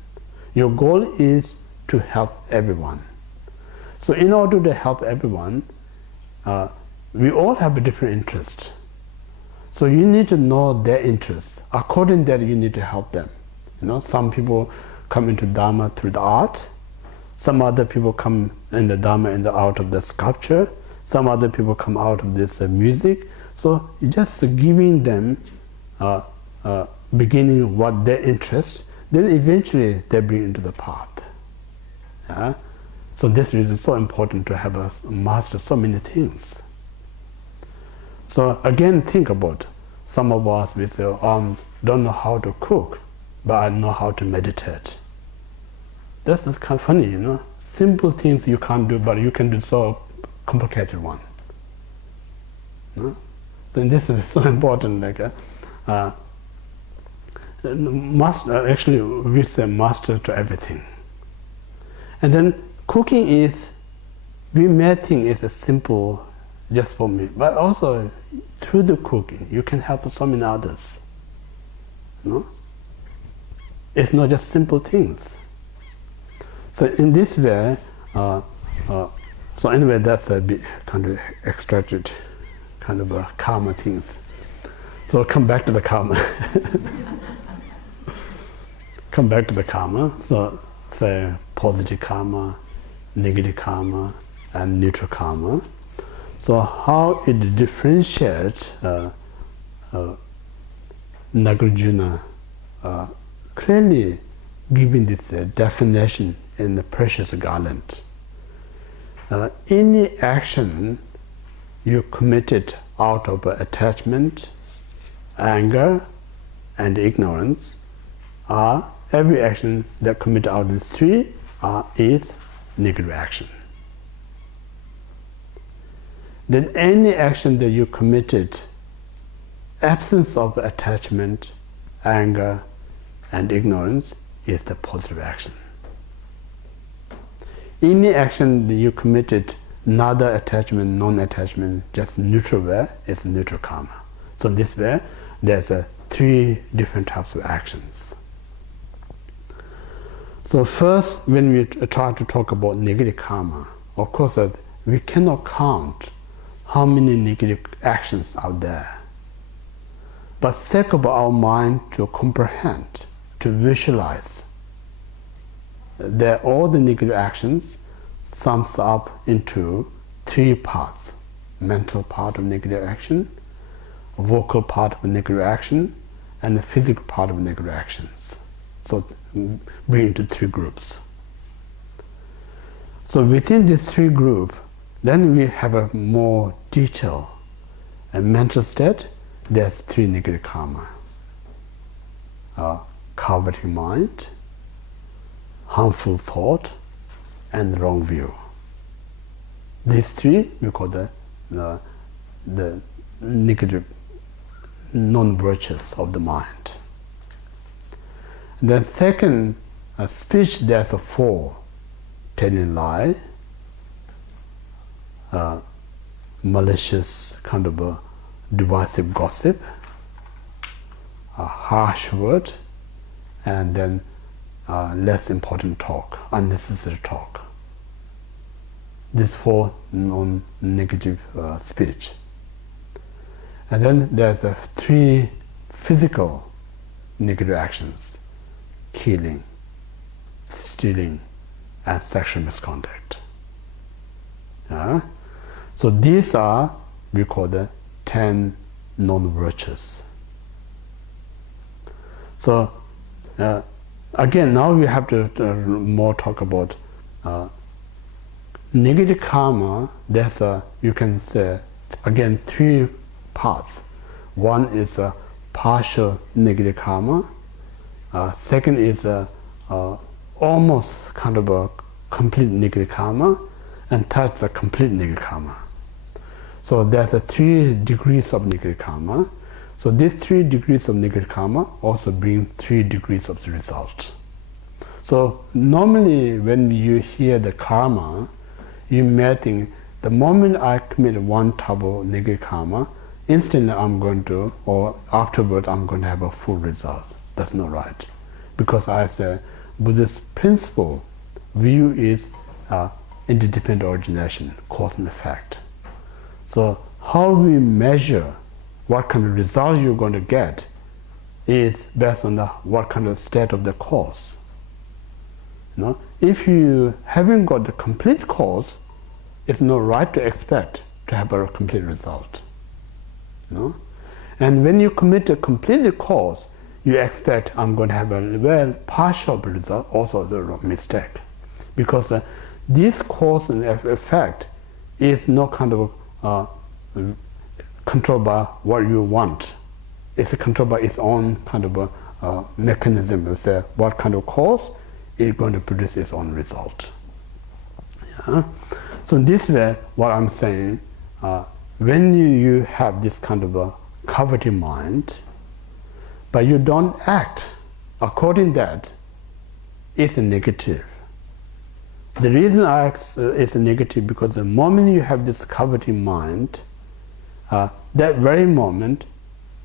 Your goal is to help everyone. So in order to help everyone, we all have a different interest. So you need to know their interests. According to that, you need to help them. Some people come into Dharma through the art. Some other people come in the Dharma and out of the sculpture. Some other people come out of this music. So just giving them beginning what their interest, then eventually they bring into the path. So this reason it's so important to have a master so many things. So again, think about some of us we say, don't know how to cook, but I know how to meditate. That's kind of funny, Simple things you can't do, but you can do so complicated one. So this is so important. Master, actually, we say master to everything. And then cooking is, we may think it's a simple just for me, but also through the cooking, you can help so many others. It's not just simple things. So in this way, so anyway, that's a bit kind of extracted, kind of a karma things. So come back to the karma. Come back to the karma. So say positive karma, negative karma, and neutral karma. So how it differentiates Nagarjuna clearly giving this definition in the precious garland. Any action you committed out of attachment, anger, and ignorance every action that committed out of these three is negative action. Then any action that you committed, absence of attachment, anger, and ignorance is the positive action. any action that you committed, neither attachment, non-attachment, just neutral way, is neutral karma. So this way, there's three different types of actions. So first, when we try to talk about negative karma, of course, we cannot count how many negative actions are there. But sake of our mind to comprehend, to visualize, that all the negative actions sums up into three parts: mental part of negative action, vocal part of negative action, and the physical part of negative actions. So bring into three groups. So within these three groups, then we have a more detailed and mental state. There's three negative karma: coveting mind, harmful thought, and wrong view. These three we call the negative non-virtues of the mind. And then second, speech, there's a four: telling lie, malicious kind of a divisive gossip, a harsh word, and then less important talk, unnecessary talk. These four non-negative speech. And then there's three physical negative actions: killing, stealing, and sexual misconduct. So these are, we call the 10 non-virtues. So again, now we have to more talk about negative karma. There's you can say again three parts. One is a partial negative karma. Second is almost kind of a complete negative karma, and third is a complete negative karma. So there's 3 degrees of negative karma. So these 3 degrees of negative karma also bring 3 degrees of the result. So normally when you hear the karma, you may think the moment I commit one type of negative karma, instantly I'm going to, or afterward I'm going to have a full result. That's not right. Because as a Buddhist principle, view is interdependent origination, cause and effect. So how we measure what kind of result you're going to get is based on what kind of state of the cause. If you haven't got the complete cause, it's not right to expect to have a complete result. And when you commit a complete cause, you expect I'm going to have a very partial result, also the wrong mistake. Because this cause and effect is not kind of controlled by what you want. It's controlled by its own kind of a mechanism. You say what kind of cause is going to produce its own result. So in this way, what I'm saying, when you have this kind of a coveting mind, but you don't act according to that, it's a negative. The reason it's a negative because the moment you have this coveting mind, that very moment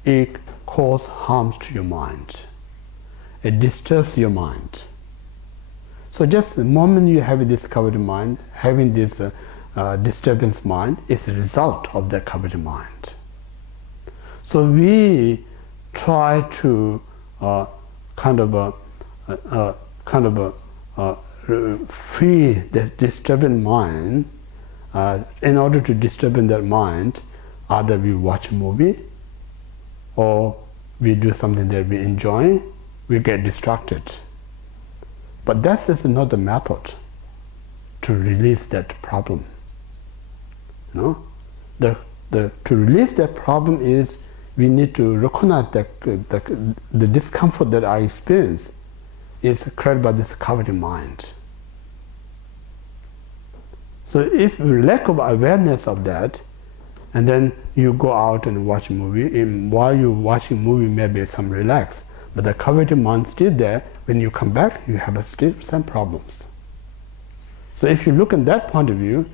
it causes harms to your mind. It disturbs your mind. So just the moment you have this coveting mind, having this disturbance mind is the result of that coveting mind. So we try to free the disturbing mind. In order to disturb that mind, either we watch a movie or we do something that we enjoy, we get distracted. But that is not the method to release that problem. To release that problem is we need to recognize that the discomfort that I experience is created by this coveting mind. So if lack of awareness of that, and then you go out and watch a movie, and while you're watching a movie, maybe some relax, but the coveting mind still there. When you come back, you have still some problems. So if you look at that point of view,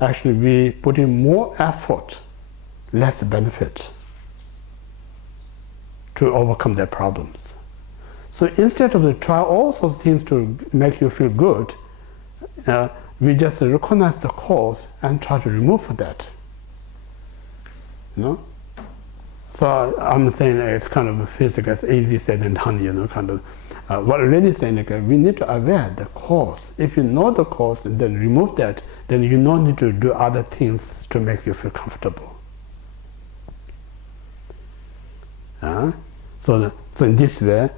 actually we put in more effort, less benefit to overcome their problems. So instead of try all sorts of things to make you feel good, we just recognize the cause and try to remove that. You know? So I'm saying it's kind of physical, it's easy said than done, you know, kind of. What I'm really saying, like, we need to aware the cause. If you know the cause and then remove that, then you don't need to do other things to make you feel comfortable. So in this way,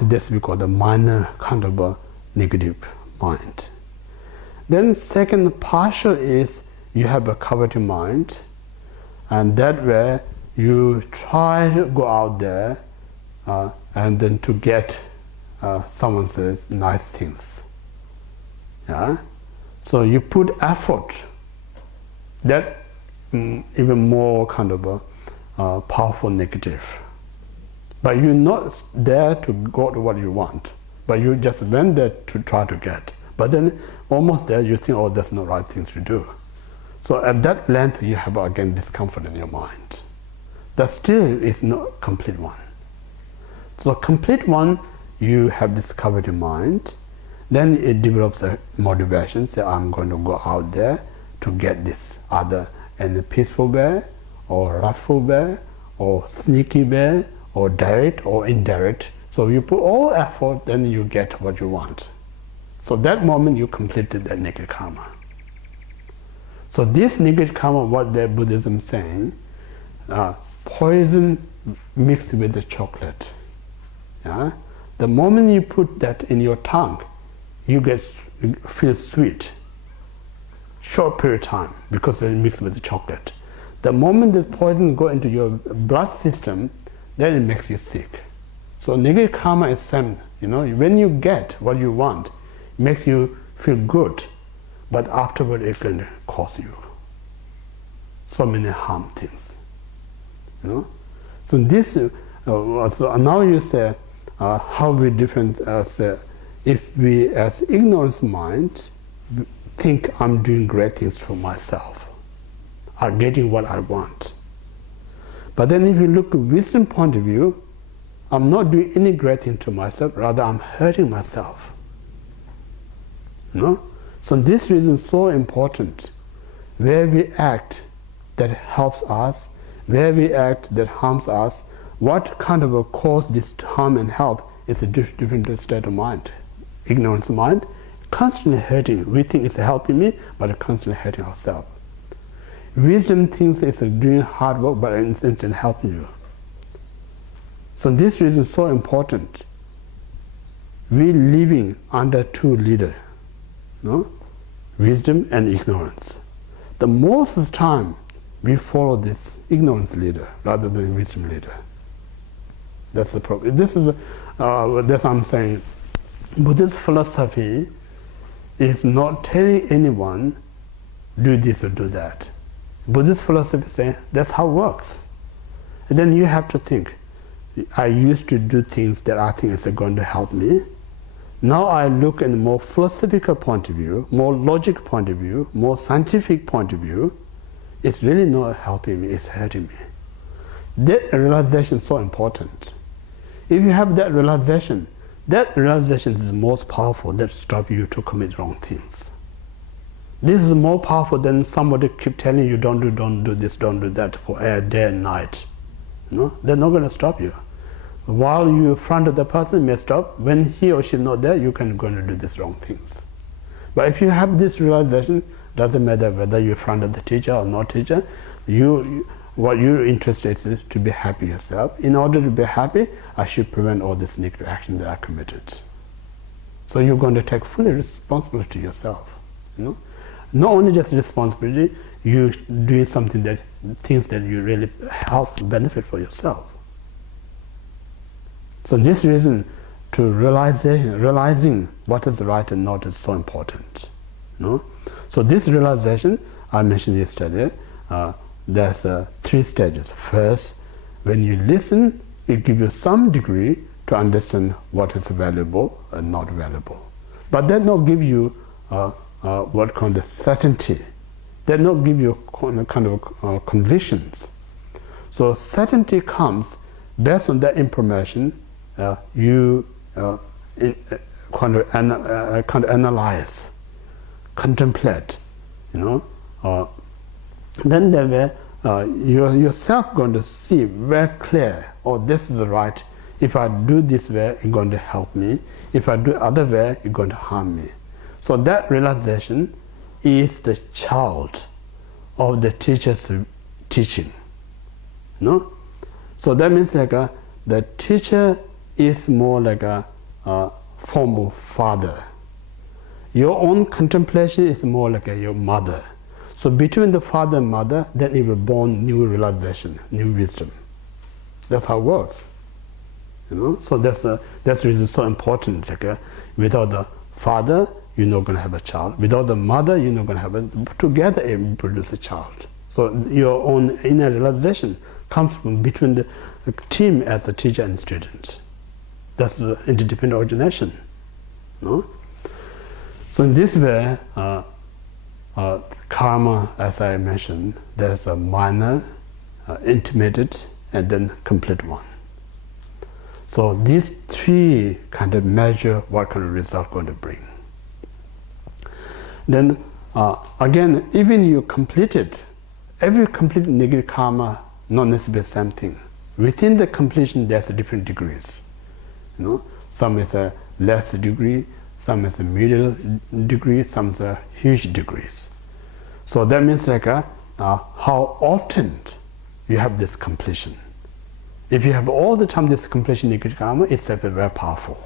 this we call the minor kind of a negative mind. Then second partial is you have a coveting mind, and that way you try to go out there and then to get someone says nice things. So you put effort, that even more kind of a powerful negative. But you're not there to go to what you want, but you just went there to try to get. But then almost there you think, oh, that's not the right thing to do. So at that length you have again discomfort in your mind. That still is not complete one. So complete one, you have this coveted mind, then it develops a motivation, say I'm going to go out there to get this either in a peaceful way, or wrathful way, or sneaky way, or direct or indirect. So you put all effort, then you get what you want. So that moment you completed that negative karma. So this negative karma, what the Buddhism is saying, poison mixed with the chocolate. The moment you put that in your tongue, you feel sweet. Short period of time, because it's mixed with the chocolate. The moment the poison go into your blood system, then it makes you sick. So negative karma is same. You know, when you get what you want, it makes you feel good, but afterward it can cause you so many harm things. You know, so this. So now you say how we different as if we as ignorance mind think I'm doing great things for myself, I'm getting what I want. But then if you look to wisdom point of view, I'm not doing any great thing to myself, rather I'm hurting myself. You know? So this reason is so important. Where we act that helps us, where we act that harms us, what kind of a cause this harm and help is a different state of mind. Ignorance mind, constantly hurting. We think it's helping me, but it's constantly hurting ourselves. Wisdom thinks it's doing hard work, but it's helping you. So this reason is so important. We living under two leaders, no? Wisdom and ignorance. The most of the time we follow this ignorance leader rather than wisdom leader. That's the problem. This is that's what I'm saying. Buddhist philosophy is not telling anyone do this or do that. Buddhist philosophy is saying that's how it works. And then you have to think, I used to do things that I think is going to help me. Now I look in a more philosophical point of view, more logic point of view, more scientific point of view. It's really not helping me, it's hurting me. That realization is so important. If you have that realization is the most powerful that stops you to commit wrong things. This is more powerful than somebody keep telling you don't do this, don't do that for a day and night. You know? They're not going to stop you. While you in front of the person may stop, when he or she is not there, you can go and do these wrong things. But if you have this realization, doesn't matter whether you're in front of the teacher or not teacher, what you're interested in is to be happy yourself. In order to be happy, I should prevent all this negative action that I committed. So you're going to take full responsibility yourself. You know? Not only just responsibility, you're doing something that things that you really help benefit for yourself. So this reason to realizing what is right and not is so important. You know? So this realization, I mentioned yesterday, there's 3 stages. First, when you listen, it gives you some degree to understand what is valuable and not valuable. But that not give you what kind of certainty. They not give you kind of convictions. So certainty comes based on that information. You kind of analyze, contemplate, then there you're yourself going to see very clear, oh, this is right. If I do this way, it's going to help me. If I do other way, it's going to harm me. So that realization is the child of the teacher's teaching. So that means like the teacher is more like a form of father. Your own contemplation is more like your mother. So between the father and mother, then it will born new realization, new wisdom. That's how it works. So that's the reason it's so important. Like, without the father, you're not going to have a child. Without the mother, you're not going to have a. Together, it produce a child. So your own inner realization comes from between the team as the teacher and student. That's the interdependent origination. So in this way, karma, as I mentioned, there's a minor, intermediate, and then complete one. So these three kind of measure what kind of result going to bring. Then again, even you completed, every completed negative karma not necessarily the same thing. Within the completion, there's different degrees. Some is a less degree, some is a middle degree, some is a huge degrees. So that means like how often you have this completion. If you have all the time this completion negative karma, it's very powerful.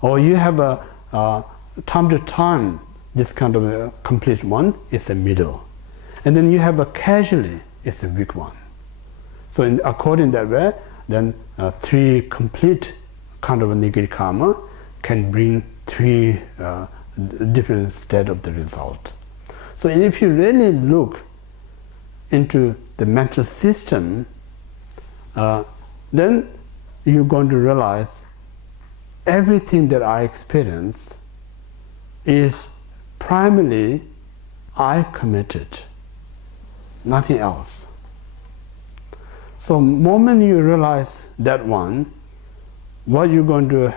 Or you have a time to time this kind of a complete one, it's a middle. And then you have a casually, it's a weak one. So according that way, then three complete kind of a negative karma can bring three different state of the result. So if you really look into the mental system, then you're going to realize everything that I experience is primarily I committed, nothing else. So the moment you realize that one, what you're going to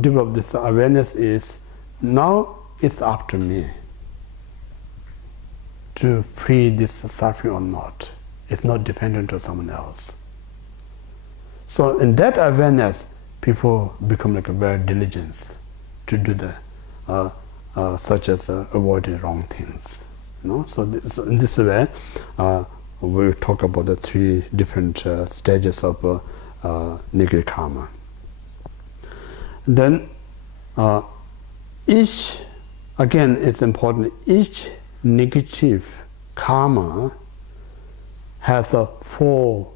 develop this awareness is, now it's up to me to free this suffering or not. It's not dependent on someone else. So in that awareness, people become like a very diligent to do the such as avoiding wrong things. So in this way, we talk about the three different stages of negative karma. Then each, again, it's important, each negative karma has four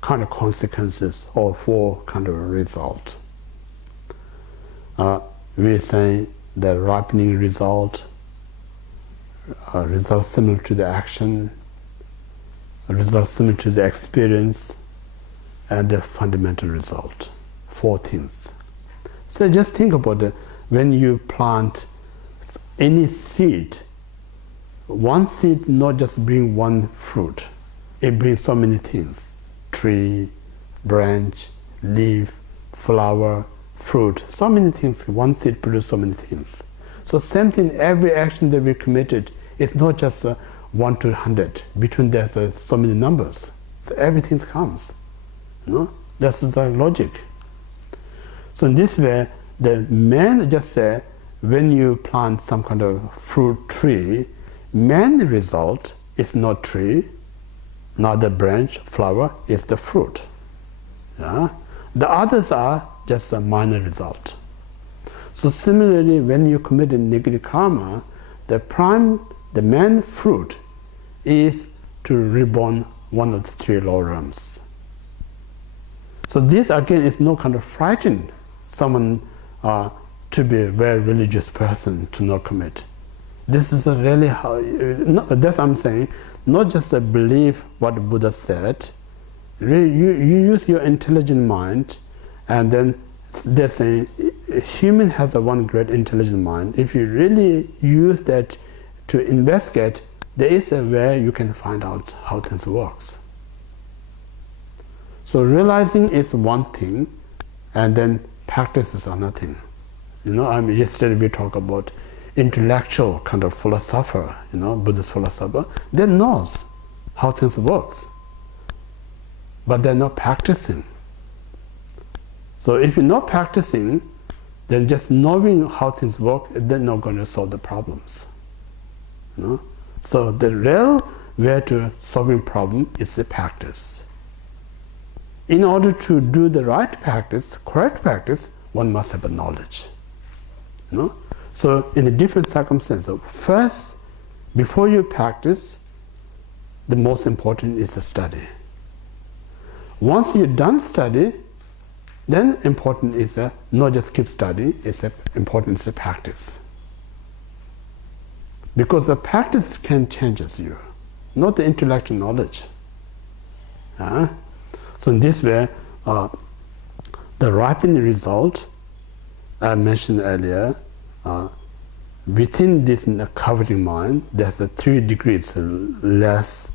kind of consequences or four kind of result. We say the ripening result, result similar to the action, result similar to the experience, and the fundamental result. Four things. So just think about it. When you plant any seed, one seed not just bring one fruit, it brings so many things: tree, branch, leaf, flower, fruit, so many things. One seed produces so many things. So same thing, every action that we committed is not just 1 to 100. Between there's so many numbers. So everything comes. That's the logic. So in this way, the main just say, when you plant some kind of fruit tree, main result is not tree, not the branch, flower, it's the fruit. The others are just a minor result. So similarly, when you commit a negative karma, the main fruit is to reborn one of the three lower realms. So this again is no kind of frighten someone to be a very religious person to not commit. This is really how, that's I'm saying, not just a belief what the Buddha said. Really, you use your intelligent mind, and then they're saying human has a one great intelligent mind. If you really use that to investigate, there is a way you can find out how things works. So realizing is one thing, and then practice is another thing. Yesterday we talked about intellectual kind of philosopher, Buddhist philosopher. They knows how things works, but they're not practicing. So if you're not practicing, then just knowing how things work, they're not going to solve the problems. So the real way to solving problem is the practice. In order to do the right practice, correct practice, one must have a knowledge. So in a different circumstance, first, before you practice, the most important is the study. Once you're done study, then important is not just keep study, important is the practice. Because the practice can change you, not the intellectual knowledge. So in this way, the ripening result I mentioned earlier, within this covering mind, there's the 3 degrees, less,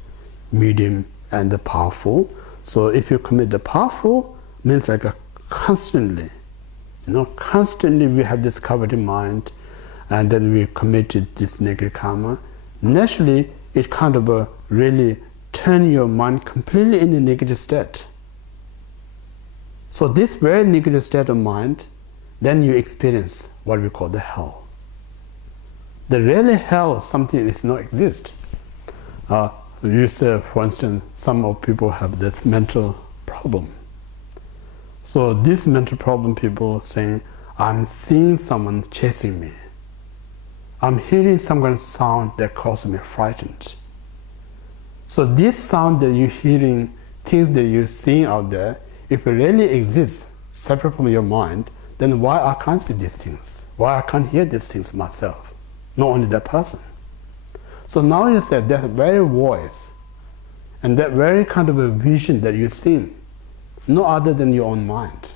medium, and the powerful. So if you commit the powerful, means like constantly, constantly we have this covering mind, and then we committed this negative karma. Naturally, it kind of really turn your mind completely in a negative state. So this very negative state of mind, then you experience what we call the hell. The really hell, something is not exist. You say, for instance, some of people have this mental problem. So this mental problem, people saying, I'm seeing someone chasing me. I'm hearing some kind of sound that causes me frightened. So this sound that you're hearing, things that you're seeing out there, if it really exists separate from your mind, then why I can't see these things? Why I can't hear these things myself? Not only that person. So now you said that very voice and that very kind of a vision that you're seeing, no other than your own mind.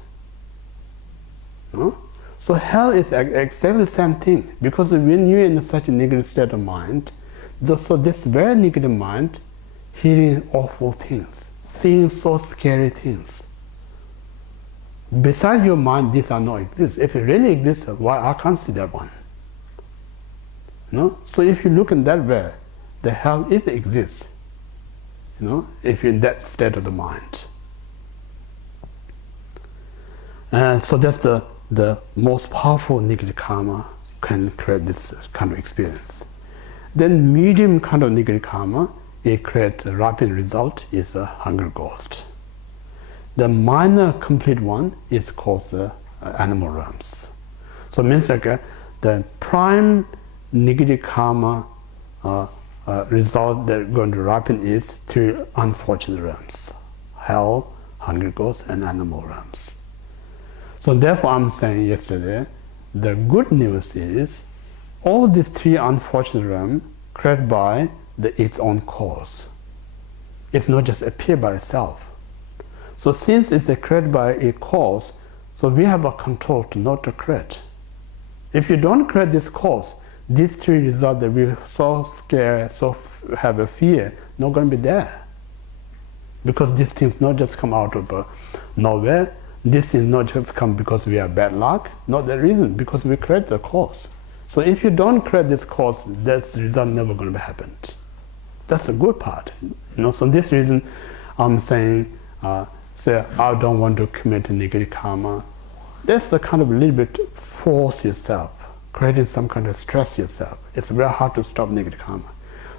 So hell is exactly the same thing, because when you're in such a negative state of mind, so this very negative mind, hearing awful things, seeing so scary things. Besides your mind, these are not exist. If it really exists, why I can't see that one? So if you look in that way, the hell is exists. If you're in that state of the mind. And so that's the most powerful negative karma can create this kind of experience. Then medium kind of negative karma, it creates a rapid result is a hunger ghost. The minor complete one is called the animal realms. So it means like the prime negative karma result that's going to ripen is 3 unfortunate realms: hell, hunger ghost, and animal realms. So therefore I'm saying yesterday, the good news is all these 3 unfortunate realms created by its own cause. It's not just appear by itself. So since it's created by a cause, so we have a control to not to create. If you don't create this cause, these 3 results that we're so scared, so have a fear, not going to be there. Because these things not just come out of nowhere. This things not just come because we have bad luck, not the reason, because we create the cause. So if you don't create this cause, that result never going to happen. That's the good part. So this reason I'm saying, say I don't want to commit a negative karma. That's the kind of a little bit force yourself, creating some kind of stress yourself. It's very hard to stop negative karma.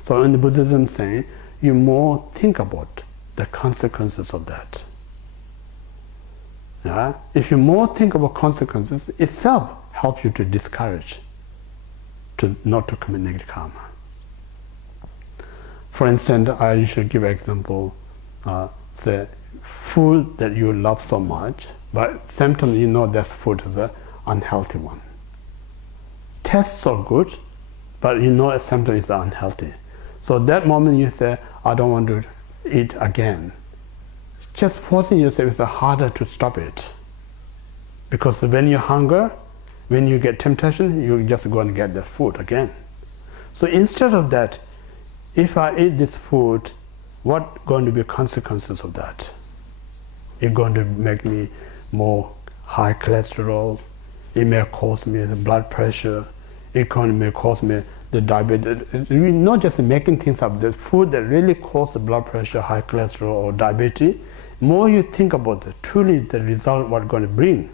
So in the Buddhism saying, you more think about the consequences of that. If you more think about consequences, itself helps you to discourage, not to commit negative karma. For instance, I usually give an example, say food that you love so much, but same time that food is an unhealthy one. Tastes so good, but sometimes it's unhealthy. So that moment you say, I don't want to eat again. Just forcing yourself is harder to stop it. Because when you hunger, when you get temptation, you just go and get that food again. So instead of that, if I eat this food, what going to be consequences of that? It's going to make me more high cholesterol. It may cause me the blood pressure. It may cause me the diabetes. It's really not just making things up. The food that really cause the blood pressure, high cholesterol, or diabetes. More you think about it, truly the result what it's going to bring.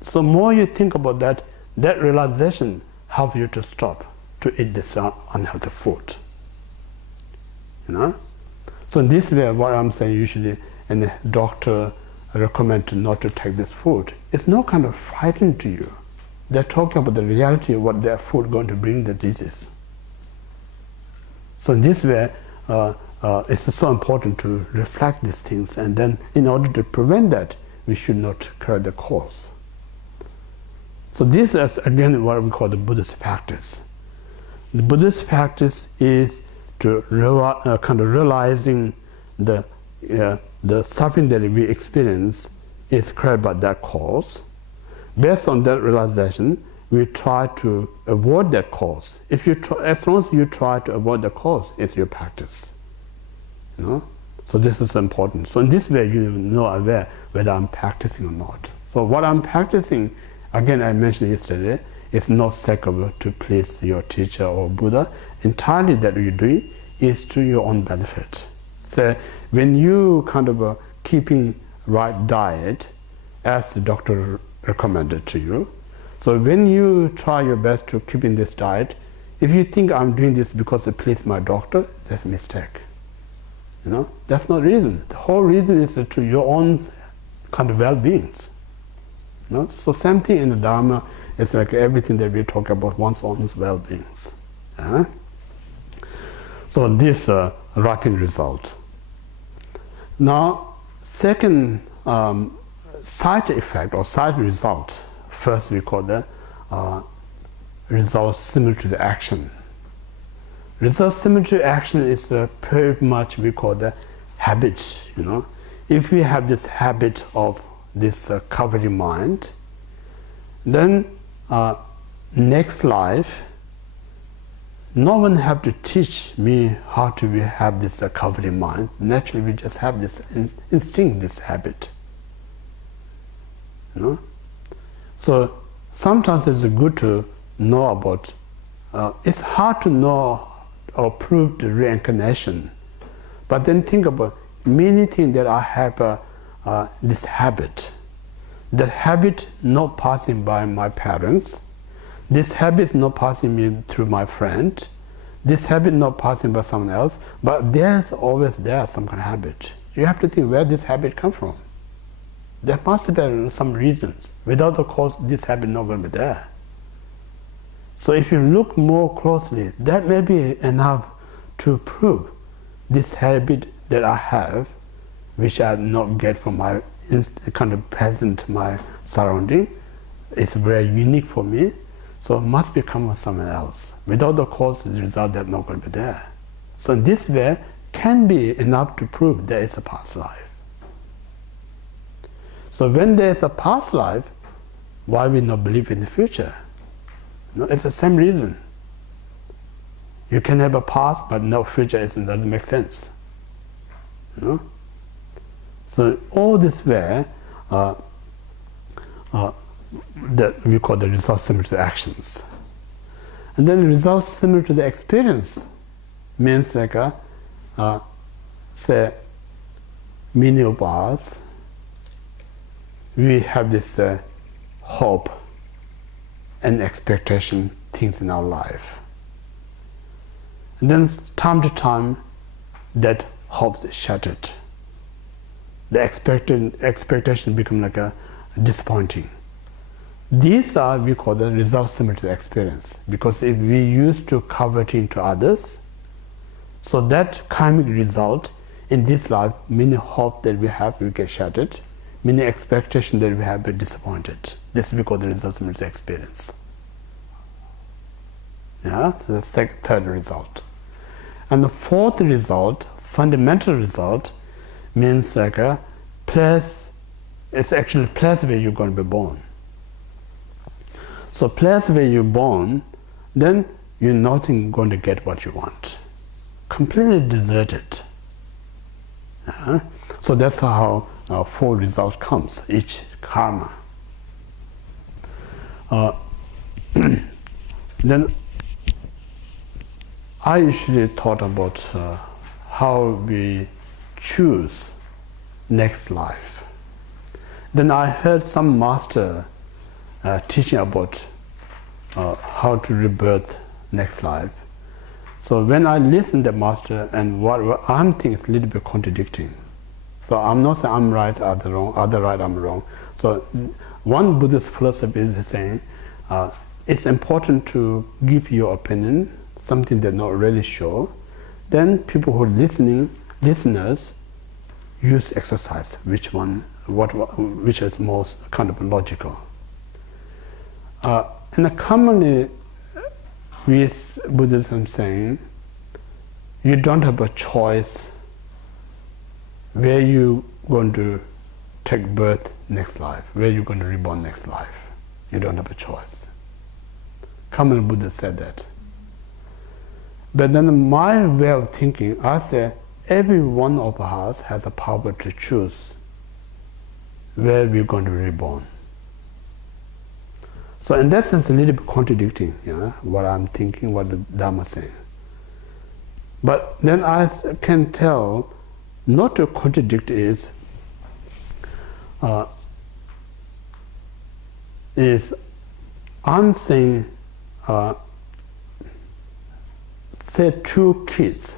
So more you think about that, that realization helps you to stop to eat this unhealthy food. You know. So in this way, what I'm saying usually, and the doctor recommend not to take this food. It's not kind of frightening to you. They're talking about the reality of what their food going to bring the disease. So in this way, it's so important to reflect these things, and then in order to prevent that, we should not correct the cause. So this is again what we call the Buddhist practice. The Buddhist practice is to kind of realizing the suffering that we experience is created by that cause. Based on that realization, we try to avoid that cause. If you try, as long as you try to avoid the cause, it's your practice. You know? So this is important. So in this way, you know aware whether I'm practicing or not. So what I'm practicing, again, I mentioned yesterday, it's not sacred to please your teacher or Buddha. Entirely that you're doing is to your own benefit. So when you kind of keeping right diet, as the doctor recommended to you, so when you try your best to keep in this diet, if you think I'm doing this because to please my doctor, that's a mistake. You know, that's not reason. The whole reason is to your own kind of well-beings. You know? So same thing in the Dharma, it's like everything that we talk about one's own well-beings. Yeah? So this rapid result. Now, second side effect or side result, first we call the result similar to the action. Result similar to action is pretty much we call the habit. You know, if we have this habit of this covering mind, then next life, no one have to teach me how to have this covering mind. Naturally, we just have this instinct, this habit. You know, so sometimes it's good to know about. It's hard to know or prove the reincarnation, but then think about many things that I have this habit. That habit not passing by my parents. This habit not passing me through my friend. This habit not passing by someone else. But there's always some kind of habit. You have to think where this habit comes from. There must be some reasons. Without the cause, this habit not going to be there. So if you look more closely, that may be enough to prove this habit that I have, which I not get from my kind of present, my surrounding, it's very unique for me. So it must become from someone else. Without the cause, the result that's not going to be there. So in this way, can be enough to prove there is a past life. So when there is a past life, why we not believe in the future? No, it's the same reason. You can have a past, but no future. It doesn't make sense. You know? So all this way, that we call the results similar to the actions. And then results similar to the experience means like say, many of us, we have this hope and expectation things in our life. And then time to time, that hope is shattered. The expectation become like a disappointing. These are, we call the results similar to the experience. Because if we used to covet into others, so that karmic result in this life, many hope that we have will get shattered, many expectation that we have will be disappointed. This we call the results similar to the experience. Yeah, so the third result. And the fourth result, fundamental result, means like a place, it's actually a place where you're going to be born. So place where you're born, then you're not going to get what you want. Completely deserted. So that's how 4 results comes, each karma. Then I usually thought about how we choose next life. Then I heard some master teaching about how to rebirth next life. So when I listen to the master, and what I'm thinking is a little bit contradicting. So I'm not saying I'm right, other wrong, other right, I'm wrong. So one Buddhist philosophy is saying it's important to give your opinion, something they're not really sure. Then people who are listeners, use exercise, which is most kind of logical. And commonly with Buddhism saying, you don't have a choice where you're going to take birth next life, where you're going to reborn next life. You don't have a choice. Common Buddha said that. But then my way of thinking, I say every one of us has the power to choose where we're going to be reborn. So in that sense, a little bit contradicting, what I'm thinking, what the Dharma is saying. But then I can tell, not to contradict is I'm saying, say 2 kids,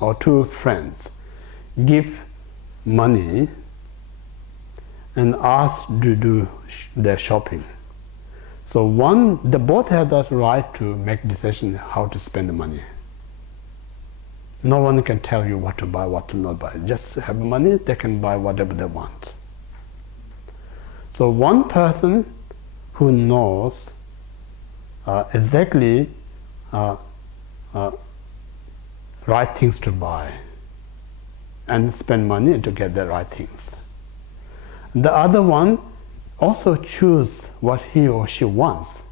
or 2 friends, give money and ask to do their shopping. So they both have that right to make decision how to spend the money. No one can tell you what to buy, what to not buy. Just have money, they can buy whatever they want. So one person who knows exactly right things to buy and spend money to get the right things. The other one also choose what he or she wants,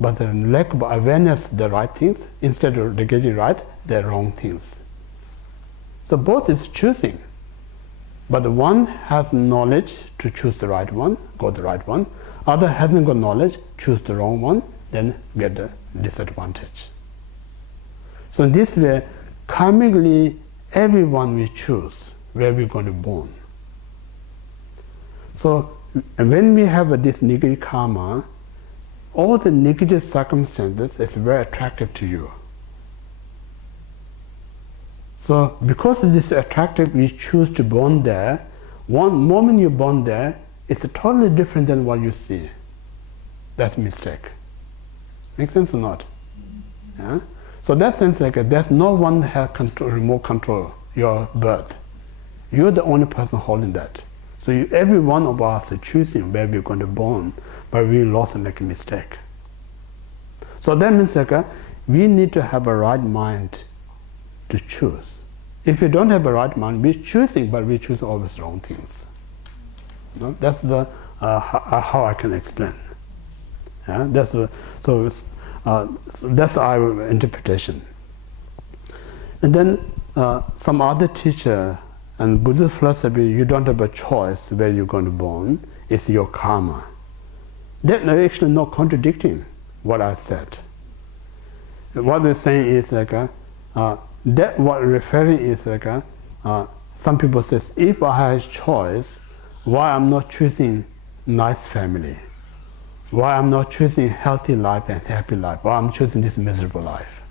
but the lack of awareness of the right things, instead of getting right, the wrong things. So both is choosing, but the one has knowledge to choose the right one, go the right one. Other hasn't got knowledge, choose the wrong one, then get the disadvantage. So in this way, karmically, everyone we choose where we're going to be born. So when we have this negative karma, all the negative circumstances is very attractive to you. So because it is attractive, we choose to born there. One moment you're born there, it's totally different than what you see. That's a mistake. Make sense or not? Yeah? So that sense, there's no one has remote control your birth. You're the only person holding that. So every one of us is choosing where we're going to born, but we lost and make a mistake. So that means we need to have a right mind to choose. If we don't have a right mind, we're choosing, but we choose always wrong things. That's the how I can explain. Yeah? That's our interpretation. And then some other teacher and Buddhist philosophy, you don't have a choice where you're going to born. It's your karma. That's actually not contradicting what I said. What they're saying is that what referring is some people says, if I have a choice, why I'm not choosing nice family? Why I'm not choosing healthy life and happy life? Why I'm choosing this miserable life?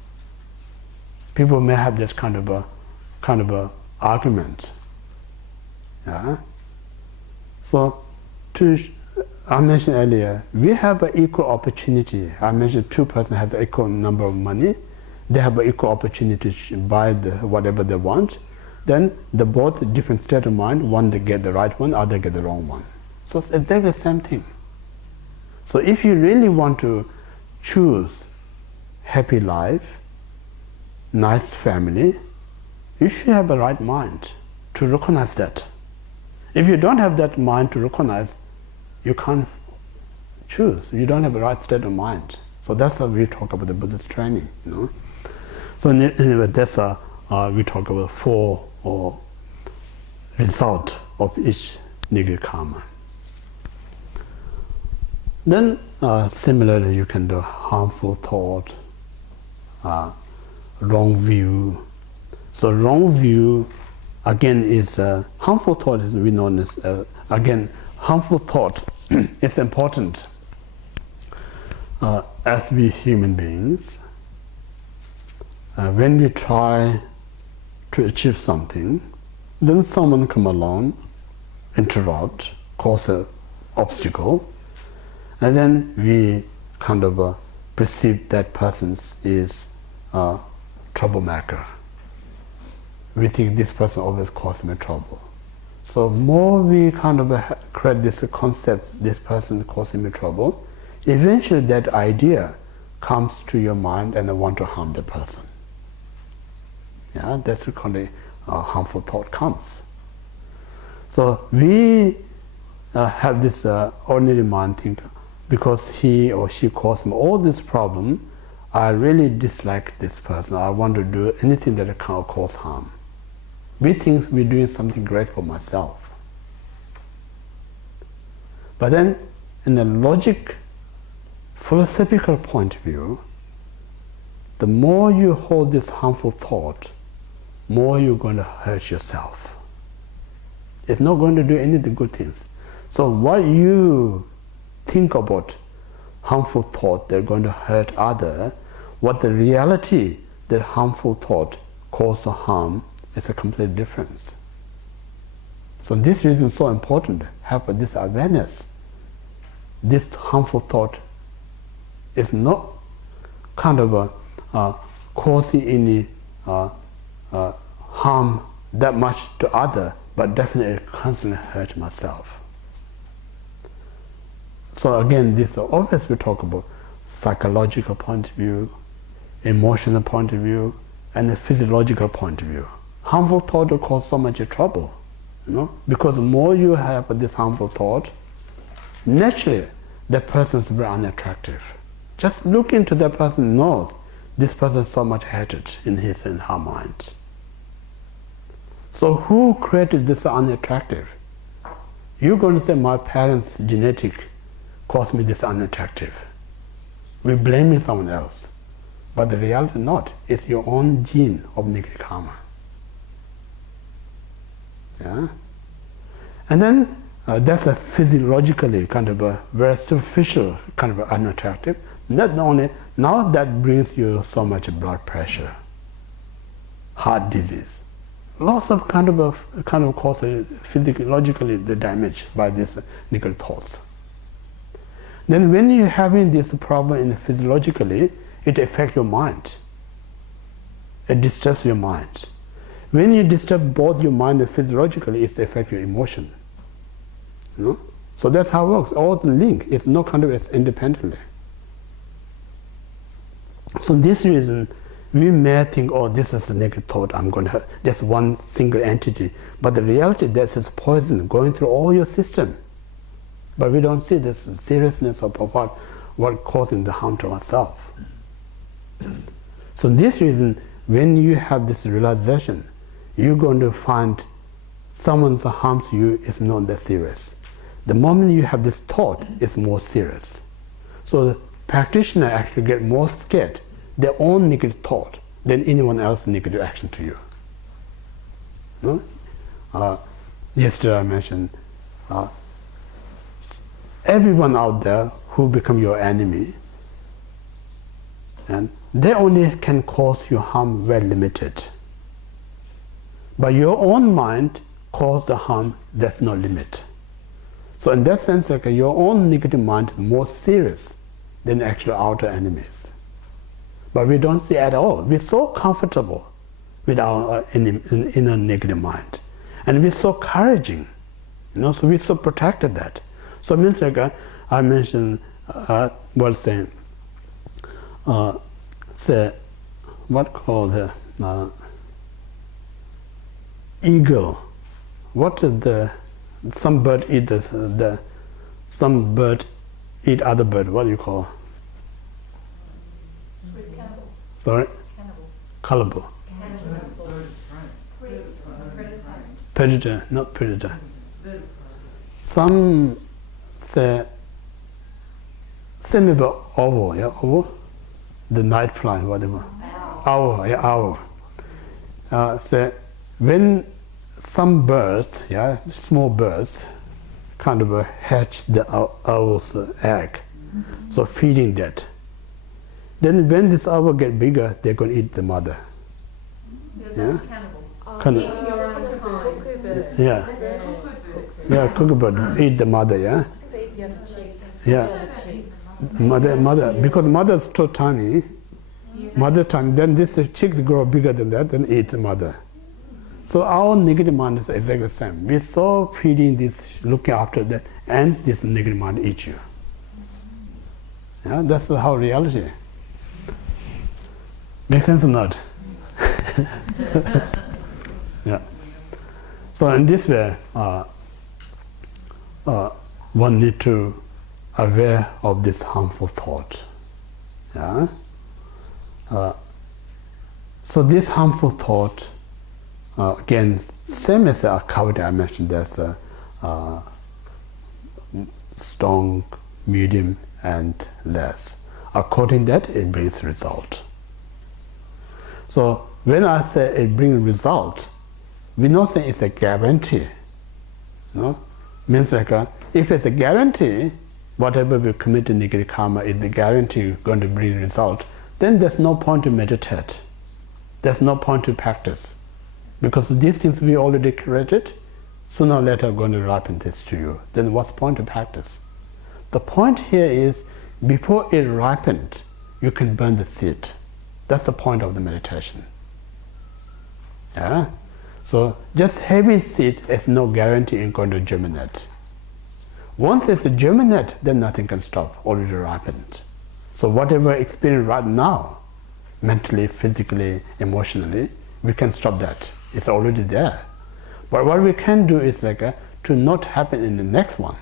People may have this kind of a argument. Yeah? So I mentioned earlier, we have an equal opportunity. I mentioned 2 persons have the equal number of money. They have an equal opportunity to buy whatever they want. Then they both different state of mind. One they get the right one, other get the wrong one. So it's exactly the same thing. So if you really want to choose happy life, nice family, you should have a right mind to recognize that. If you don't have that mind to recognize, you can't choose. You don't have the right state of mind. So that's how we talk about the Buddhist training. So anyway, that's we talk about 4 result of each negative karma. Then similarly, you can do harmful thought, wrong view. So wrong view, again, is harmful thought is we know as again, harmful thought is important as we human beings. When we try to achieve something, then someone come along, interrupt, cause an obstacle, and then we kind of perceive that person is a troublemaker. We think this person always causes me trouble. So more we kind of create this concept, this person causing me trouble, eventually that idea comes to your mind and I want to harm the person. Yeah, that's the kind of harmful thought comes. So we have this ordinary mind think, because he or she caused me all this problem, I really dislike this person. I want to do anything that can cause harm. We think we're doing something great for myself. But then, in the logic, philosophical point of view, the more you hold this harmful thought, more you're going to hurt yourself. It's not going to do any of the good things. So what you think about harmful thought, they're going to hurt others, what the reality that harmful thought causes harm is a complete difference. So this reason is so important, have this awareness. This harmful thought is not kind of causing any harm that much to others, but definitely constantly hurt myself. So again, this always we talk about psychological point of view, emotional point of view, and the physiological point of view. Harmful thought will cause so much trouble, because the more you have this harmful thought, naturally that person is very unattractive. Just look into that person, knows this person is so much hated in his and her mind. So who created this unattractive? You're going to say my parents' genetic caused me this unattractive. We're blaming someone else. But the reality not. It's your own gene of negative karma. Yeah? And then that's a physiologically kind of a very superficial kind of unattractive. Not only, now that brings you so much blood pressure, heart disease. Lots of kind of cause physiologically the damage by these negative thoughts. Then when you're having this problem in physiologically, it affects your mind. It disturbs your mind. When you disturb both your mind and physiologically, it affects your emotion. So that's how it works. All the link, it's not kind of independently. So this reason, we may think, oh, this is a negative thought, I'm going to have just one single entity. But the reality, this is poison going through all your system. But we don't see this seriousness of what causing the harm to ourselves. So this reason, when you have this realization, you're going to find someone that harms you is not that serious. The moment you have this thought, it's more serious. So the practitioner actually get more scared their own negative thought than anyone else's negative action to you. Yesterday I mentioned everyone out there who become your enemy, and they only can cause you harm very limited. But your own mind cause the harm that's no limit. So in that sense, like your own negative mind is more serious than actual outer enemies. But we don't see at all. We're so comfortable with our inner negative mind. And we're so encouraging, so we're so protected that. So it means like I mentioned, say, what called the eagle. What is some bird eat some bird eat other bird, what do you call? Cannibal. Sorry? Cannibal. Cannibal. Predator, not predator. Some say maybe owl, yeah, owl? The night fly, whatever. Owl, yeah, owl. So when some birds, yeah, small birds, kind of hatch the owl's egg, so feeding that. Then when this owl get bigger, they're going to eat the mother. Yeah? Cannibal. Your own kind. Yeah. Yeah, kookaburra eat the mother, yeah? Yeah. Mother, because mother's too tiny, then this chicks grow bigger than that, then eat the mother. So our negative mind is exactly the same. We're so feeding this, looking after that, and this negative mind eats you. Yeah, that's how reality. Make sense or not? Yeah. So in this way, one need to aware of this harmful thought. Yeah. So this harmful thought, again, same as a cavity I mentioned, there's a strong, medium, and less. According to that, it brings result. So when I say it brings result, we're not saying it's a guarantee. No? Means like if it's a guarantee, whatever we commit in negative karma is the guarantee going to bring result, then there's no point to meditate. There's no point to practice. Because these things we already created, sooner or later are going to ripen this to you. Then what's the point to practice? The point here is, before it ripened, you can burn the seed. That's the point of the meditation. Yeah? So just having seed is no guarantee it's going to germinate. Once it's a germinate, then nothing can stop, already ripened. So whatever experience right now, mentally, physically, emotionally, we can stop that. It's already there. But what we can do is to not happen in the next one,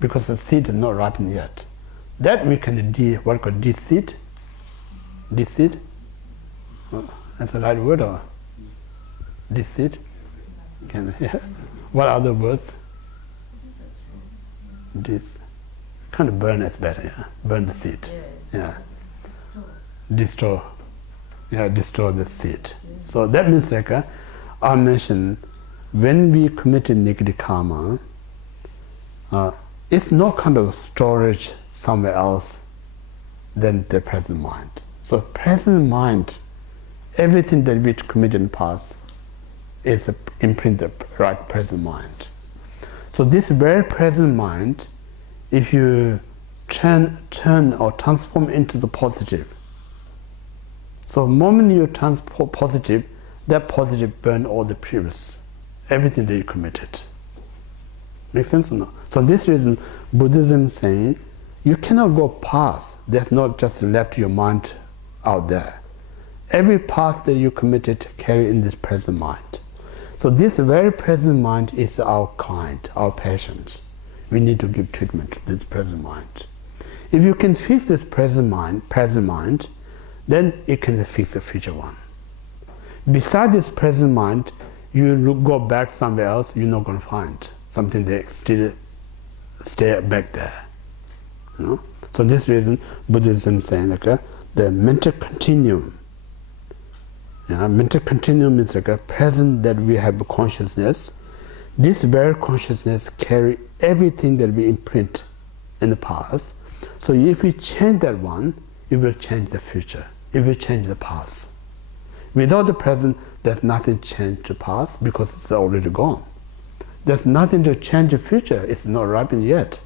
because the seed is not ripened yet. That we can what called de-seed. De-seed? That's the right word, or de-seed? What other words? This kind of burn is better, yeah. Burn the seed. Yeah. Destroy. Yeah, destroy the seed. So that means I mentioned when we committed negative karma, it's no kind of storage somewhere else than the present mind. So present mind, everything that we committed in the past is imprinted right present mind. So this very present mind, if you turn or transform into the positive, so the moment you transform positive, that positive burn all the previous, everything that you committed. Make sense or not? So this reason, Buddhism saying, you cannot go past. There's not just left your mind out there. Every past that you committed carry in this present mind. So this very present mind is our kind, our patient. We need to give treatment to this present mind. If you can fix this present mind, then it can fix the future one. Beside this present mind, you go back somewhere else, you're not going to find something that still stay back there. You know? So this reason, Buddhism saying the mental continuum. Mental continuum means a present that we have a consciousness. This very consciousness carry everything that we imprint in the past. So if we change that one, it will change the future. It will change the past. Without the present, there's nothing change to past because it's already gone. There's nothing to change the future. It's not ripened yet.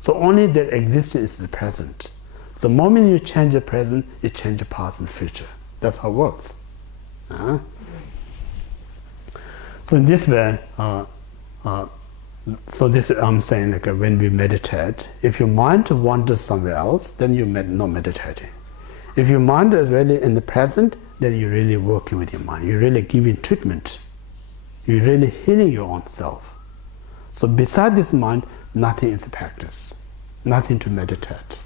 So only that existence is the present. The moment you change the present, you change the past and future. That's how it works. So in this way, so this I'm saying when we meditate, if your mind wanders somewhere else, then you're not meditating. If your mind is really in the present, then you're really working with your mind. You're really giving treatment. You're really healing your own self. So beside this mind, nothing is a practice. nothing to meditate.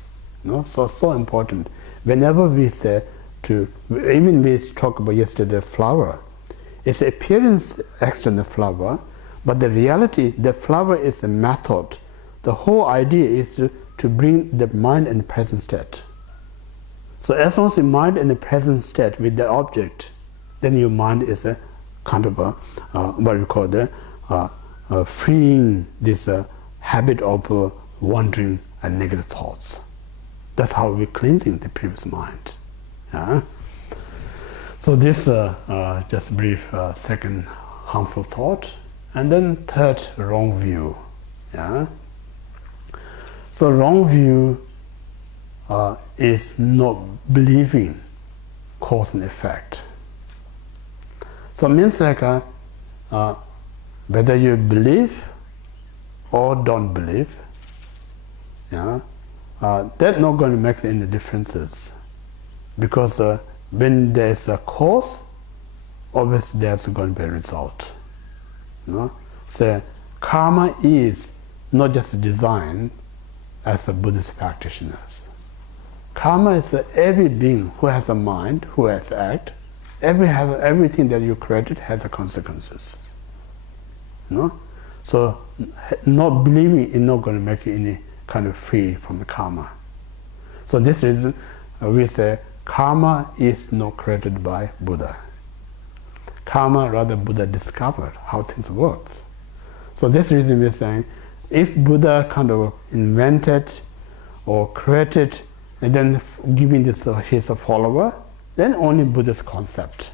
So important. Whenever we say even we talked about yesterday flower, its appearance external flower, but the reality, the flower is a method. The whole idea is to bring the mind in the present state. So as long as your mind in the present state with the object, then your mind is a kind of what we call the freeing this habit of wandering and negative thoughts. That's how we're cleansing the previous mind. So this just brief second harmful thought, and then third, wrong view. So wrong view is not believing cause and effect. So it means like whether you believe or don't believe, that's not going to make any differences, because when there's a cause, obviously there's going to be a result. So karma is not just designed as a Buddhist practitioners. Karma is every being who has a mind, who has act, everything that you created has a consequences. So not believing is not going to make you any kind of free from the karma. So this reason we say karma is not created by Buddha. Karma, rather, Buddha discovered how things works. So this reason we're saying, if Buddha kind of invented or created and then giving this his follower, then only Buddha's concept.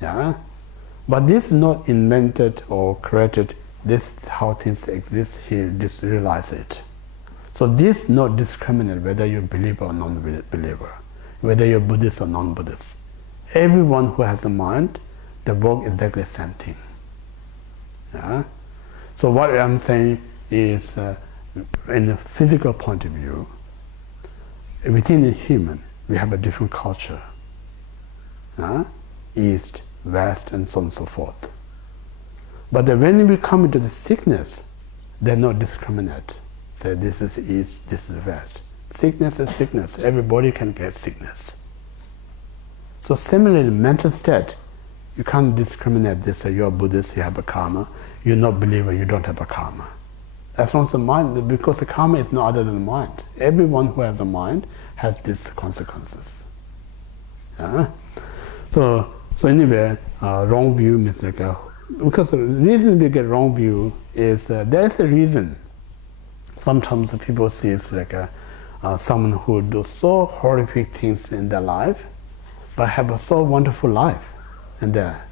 But this is not invented or created. This is how things exist. He just realized it. So this not discriminate whether you're believer or non-believer, whether you're Buddhist or non-Buddhist. Everyone who has a mind, they work exactly the same thing. So what I'm saying is, in the physical point of view, within the human, we have a different culture. East, West, and so on and so forth. But when we come into the sickness, they're not discriminate. Say this is East, this is West. Sickness is sickness. Everybody can get sickness. So similarly, mental state, you can't discriminate. This you're Buddhist, you have a karma. You're not believer, you don't have a karma. As long as the mind, because the karma is no other than the mind. Everyone who has a mind has these consequences. So anyway, wrong view means like because the reason we get wrong view is there's a reason. Sometimes people see it's like someone who does so horrific things in their life, but have a so wonderful life, and there.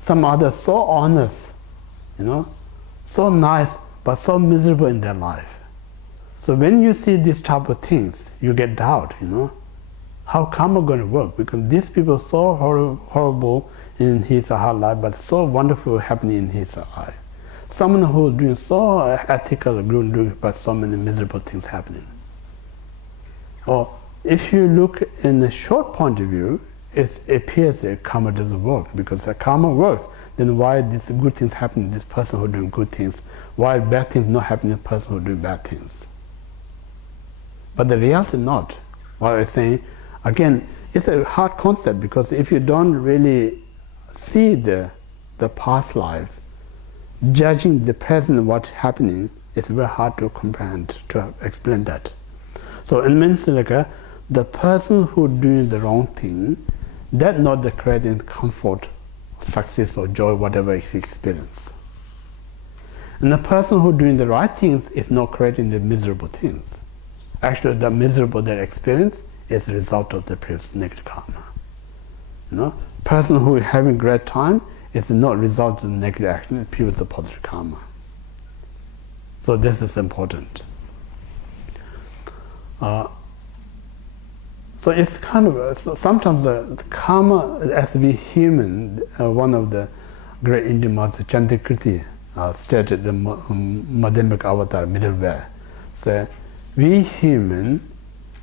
Some others so honest, so nice, but so miserable in their life. So when you see these type of things, you get doubt, how karma going to work? Because these people are so horrible in his or her life, but so wonderful happening in his or her life. Someone who is doing so ethical, but so many miserable things happening. Or if you look in a short point of view, it appears that karma doesn't work, because if karma works, then why these good things happen to this person who is doing good things? Why bad things not happen to the person who is doing bad things? But the reality not. What I'm saying, again, it's a hard concept, because if you don't really see the past life, judging the present what's happening, it's very hard to comprehend, to explain that. So it means like the person who doing the wrong thing, that's not the creating comfort, success or joy, whatever he experience. And the person who doing the right things is not creating the miserable things. Actually, the miserable they experience is the result of the previous negative karma. Person who is having great time is not a result of the negative action, it's pure the positive karma. So this is important. So it's kind of sometimes the karma, as we human, one of the great Indian masters, Chandrakriti, stated the Madhyamika avatar, middle way. So we human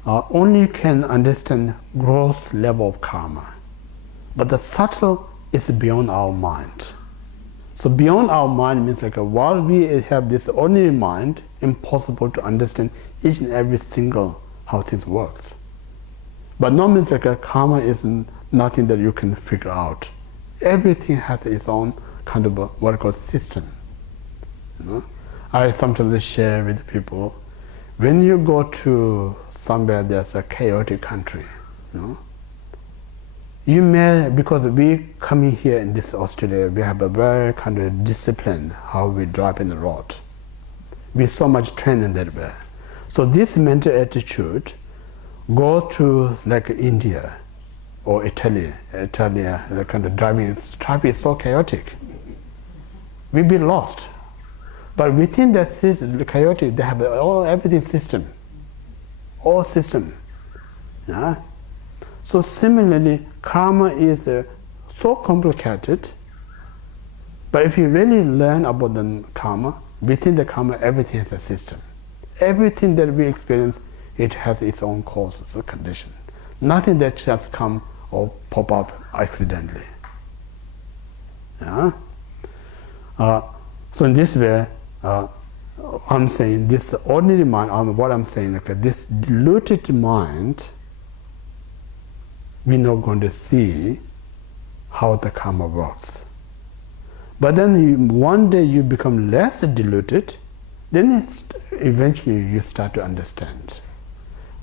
only can understand gross level of karma, but the subtle is beyond our mind. So beyond our mind means like while we have this ordinary mind, impossible to understand each and every single how things works. But no means like a karma is nothing that you can figure out. Everything has its own kind of what I call system. I sometimes share with people, when you go to somewhere there's a chaotic country, you may, because we coming here in this Australia, we have a very kind of discipline how we drive in the road. We so much training that way. So this mental attitude go to like India or Italy, the kind of driving is so chaotic. We be lost. But within that system, the chaotic, they have everything system, all system. Yeah? So similarly, karma is so complicated, but if you really learn about the karma, within the karma, everything is a system. Everything that we experience, it has its own causes, a condition. Nothing that just come or pop up accidentally. Yeah? So in this way, I'm saying this ordinary mind, what I'm saying, okay, this diluted mind, we're not going to see how the karma works. But then one day you become less diluted, then eventually you start to understand.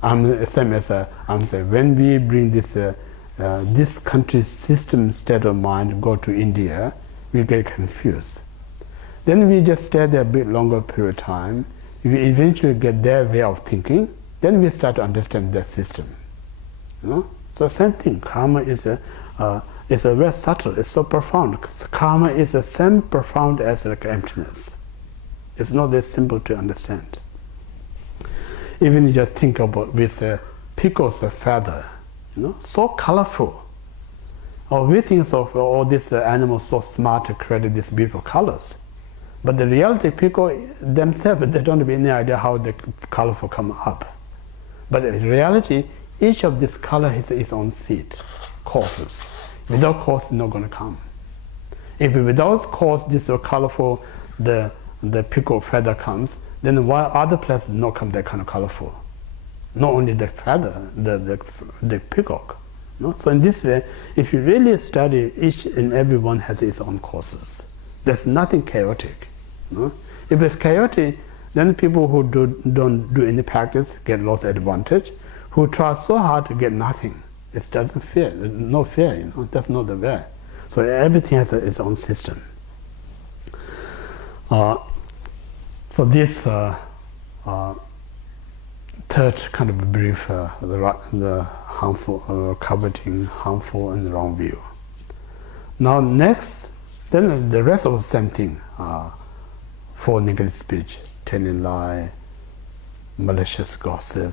Same as I'm saying, when we bring this country's system state of mind go to India, we get confused. Then we just stay there a bit longer period of time, we eventually get their way of thinking, then we start to understand their system. So same thing, karma is a very subtle, it's so profound. Karma is the same profound as like emptiness. It's not that simple to understand. Even you just think about with a peacock's feather, so colorful. Or we think of all these animals so smart to create these beautiful colors. But the reality, peacock themselves, they don't have any idea how the colorful come up. But in reality, each of this color has its own seed, causes. Without cause, it's not going to come. If without cause, this colorful, the peacock feather comes, then why other places not come that kind of colorful? Not only the feather, the peacock. So in this way, if you really study, each and every one has its own causes. There's nothing chaotic. If it's chaotic, then people who don't do any practice get lost advantage. Who try so hard to get nothing, it doesn't fear. No fear, that's not the way. So everything has its own system. So this third kind of brief, the harmful, coveting, harmful, and wrong view. Now next, then the rest of the same thing. For negative speech, telling lie, malicious gossip,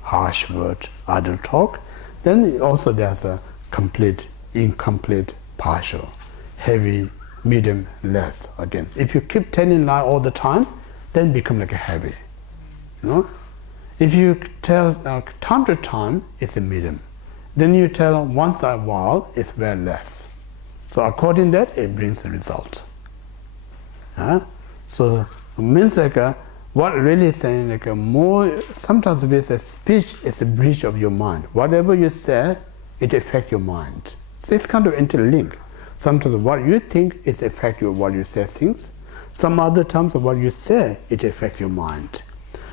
harsh word, idle talk. Then also there's a complete, incomplete, partial, heavy, medium, less. Again, if you keep telling lie all the time, then become like a heavy. If you tell time to time, it's a medium. Then you tell once a while, it's very less. So according to that, it brings a result. So it means like what really is saying, like more, sometimes we say speech is a breach of your mind. Whatever you say, it affects your mind. So it's kind of interlinked. Sometimes what you think is affect you what you say things. Some other times what you say, it affects your mind.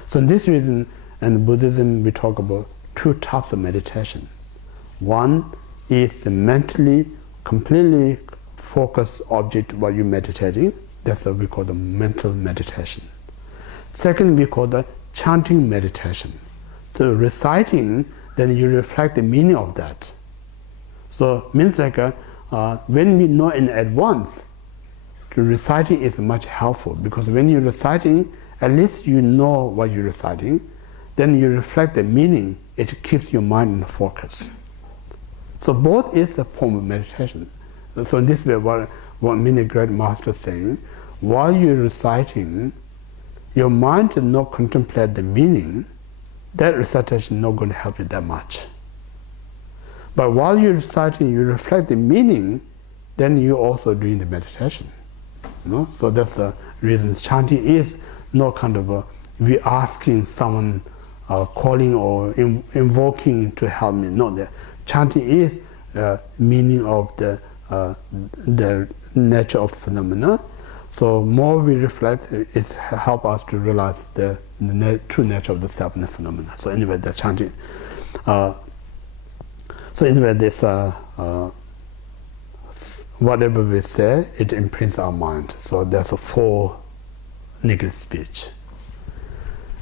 So in this reason, in Buddhism, we talk about two types of meditation. One is the mentally, completely focused object what you're meditating. That's what we call the mental meditation. Second, we call the chanting meditation. So reciting, then you reflect the meaning of that. So means like when we know in advance, to reciting is much helpful, because when you're reciting, at least you know what you're reciting, then you reflect the meaning, it keeps your mind in focus. So both is a form of meditation. So in this way, what many great masters saying, while you're reciting, your mind does not contemplate the meaning, that recitation is not going to help you that much. But while you're reciting, you reflect the meaning, then you're also doing the meditation. So that's the reason chanting is no kind of we asking someone, calling or invoking to help me. No, the chanting is meaning of the nature of phenomena. So more we reflect, it help us to realize the true nature of the self and the phenomena. So anyway, the chanting. So anyway, this whatever we say, it imprints our mind. So there's a 4 negative speech.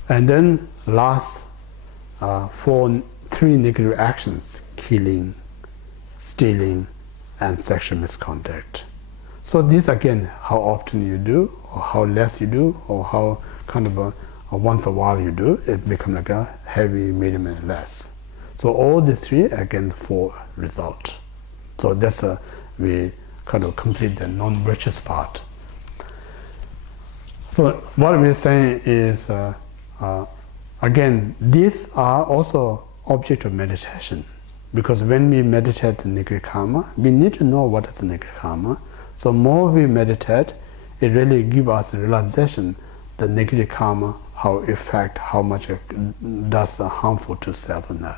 And then last 3 negative actions: killing, stealing, and sexual misconduct. So this again, how often you do, or how less you do, or how kind of once a while you do, it becomes like a heavy, medium, and less. So all the 3 again 4 result. So that's we kind of complete the non-virtuous part. So what we're saying is, again, these are also object of meditation. Because when we meditate the negative karma, we need to know what is the negative karma. So more we meditate, it really gives us a realization the negative karma, how affect, how much it does harmful to self and other.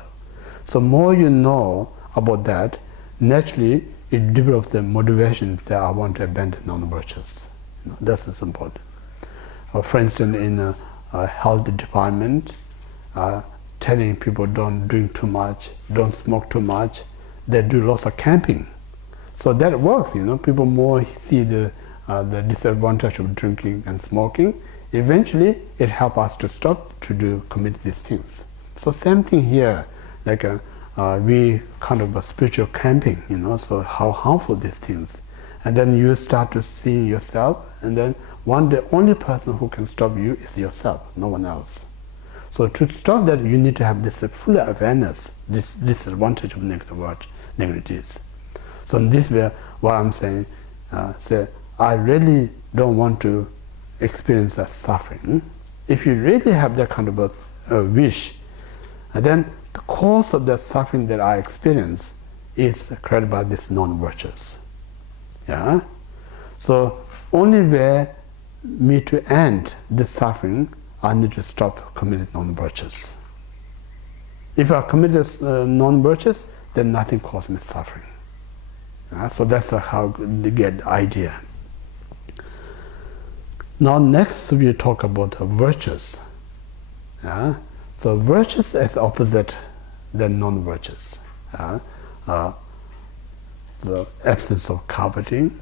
So more you know about that, naturally it develops the motivation that I want to abandon non-virtuous. This is important. For instance, in a health department, telling people don't drink too much, don't smoke too much, they do lots of camping. So that works, people more see the disadvantage of drinking and smoking. Eventually, it helps us to stop to commit these things. So same thing here, like we kind of a spiritual camping, so how harmful these things. And then you start to see yourself, and then the only person who can stop you is yourself, no one else. So to stop that, you need to have this full awareness, this disadvantage of negativities. So in this way, what I'm saying, I really don't want to experience that suffering. If you really have that kind of a wish, and then the cause of that suffering that I experience is created by this non-virtuous. Yeah? So only way me to end this suffering, I need to stop committing non-virtuous. If I commit non-virtuous, then nothing causes me suffering. So that's how you get the idea. Now next we talk about virtues. So virtues is opposite than non-virtues. The absence of coveting,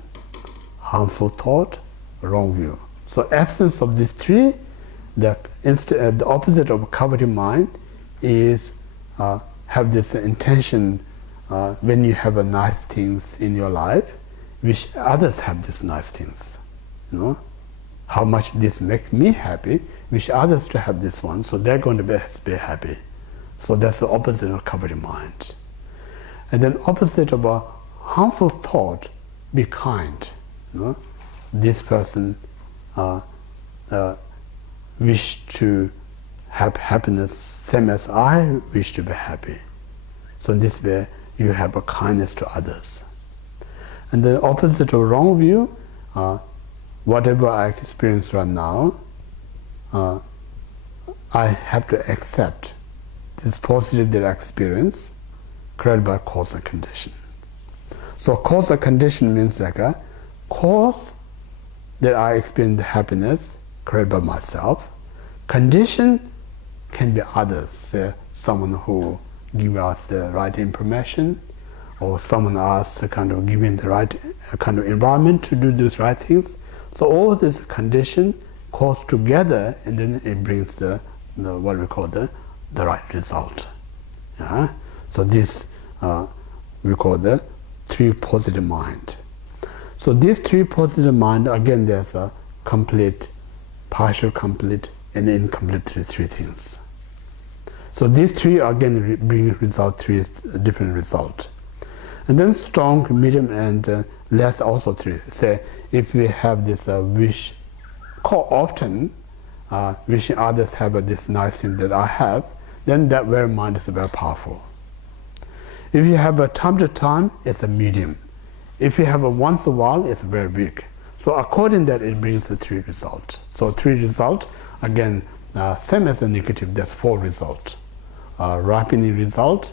harmful thought, wrong view. So absence of these 3, the opposite of coveting mind is have this intention when you have nice things in your life, wish others have these nice things. How much this makes me happy, wish others to have this one, so they're going to be happy. So that's the opposite of coveting mind. And then opposite of a harmful thought, be kind. This person wish to have happiness, same as I wish to be happy. So in this way, you have a kindness to others. And the opposite of wrong view, whatever I experience right now, I have to accept this positive that I experience created by cause and condition. So cause and condition means like a cause that I experience the happiness created by myself. Condition can be others, say someone who give us the right information, or someone else kind of giving the right kind of environment to do those right things. So all this condition cause together, and then it brings the what we call the right result. So this we call the 3 positive mind. So these 3 positive mind, again, there's a complete, partial complete, and incomplete 3 things. So these 3 again bring result 3 different results. And then strong, medium, and less also 3. Say if we have this wish often, wishing others have this nice thing that I have, then that very mind is very powerful. If you have a time to time, it's a medium. If you have a once a while, it's very big. So according to that, it brings the 3 results. So 3 results, again, Same as the negative, there's 4 results. Ripening result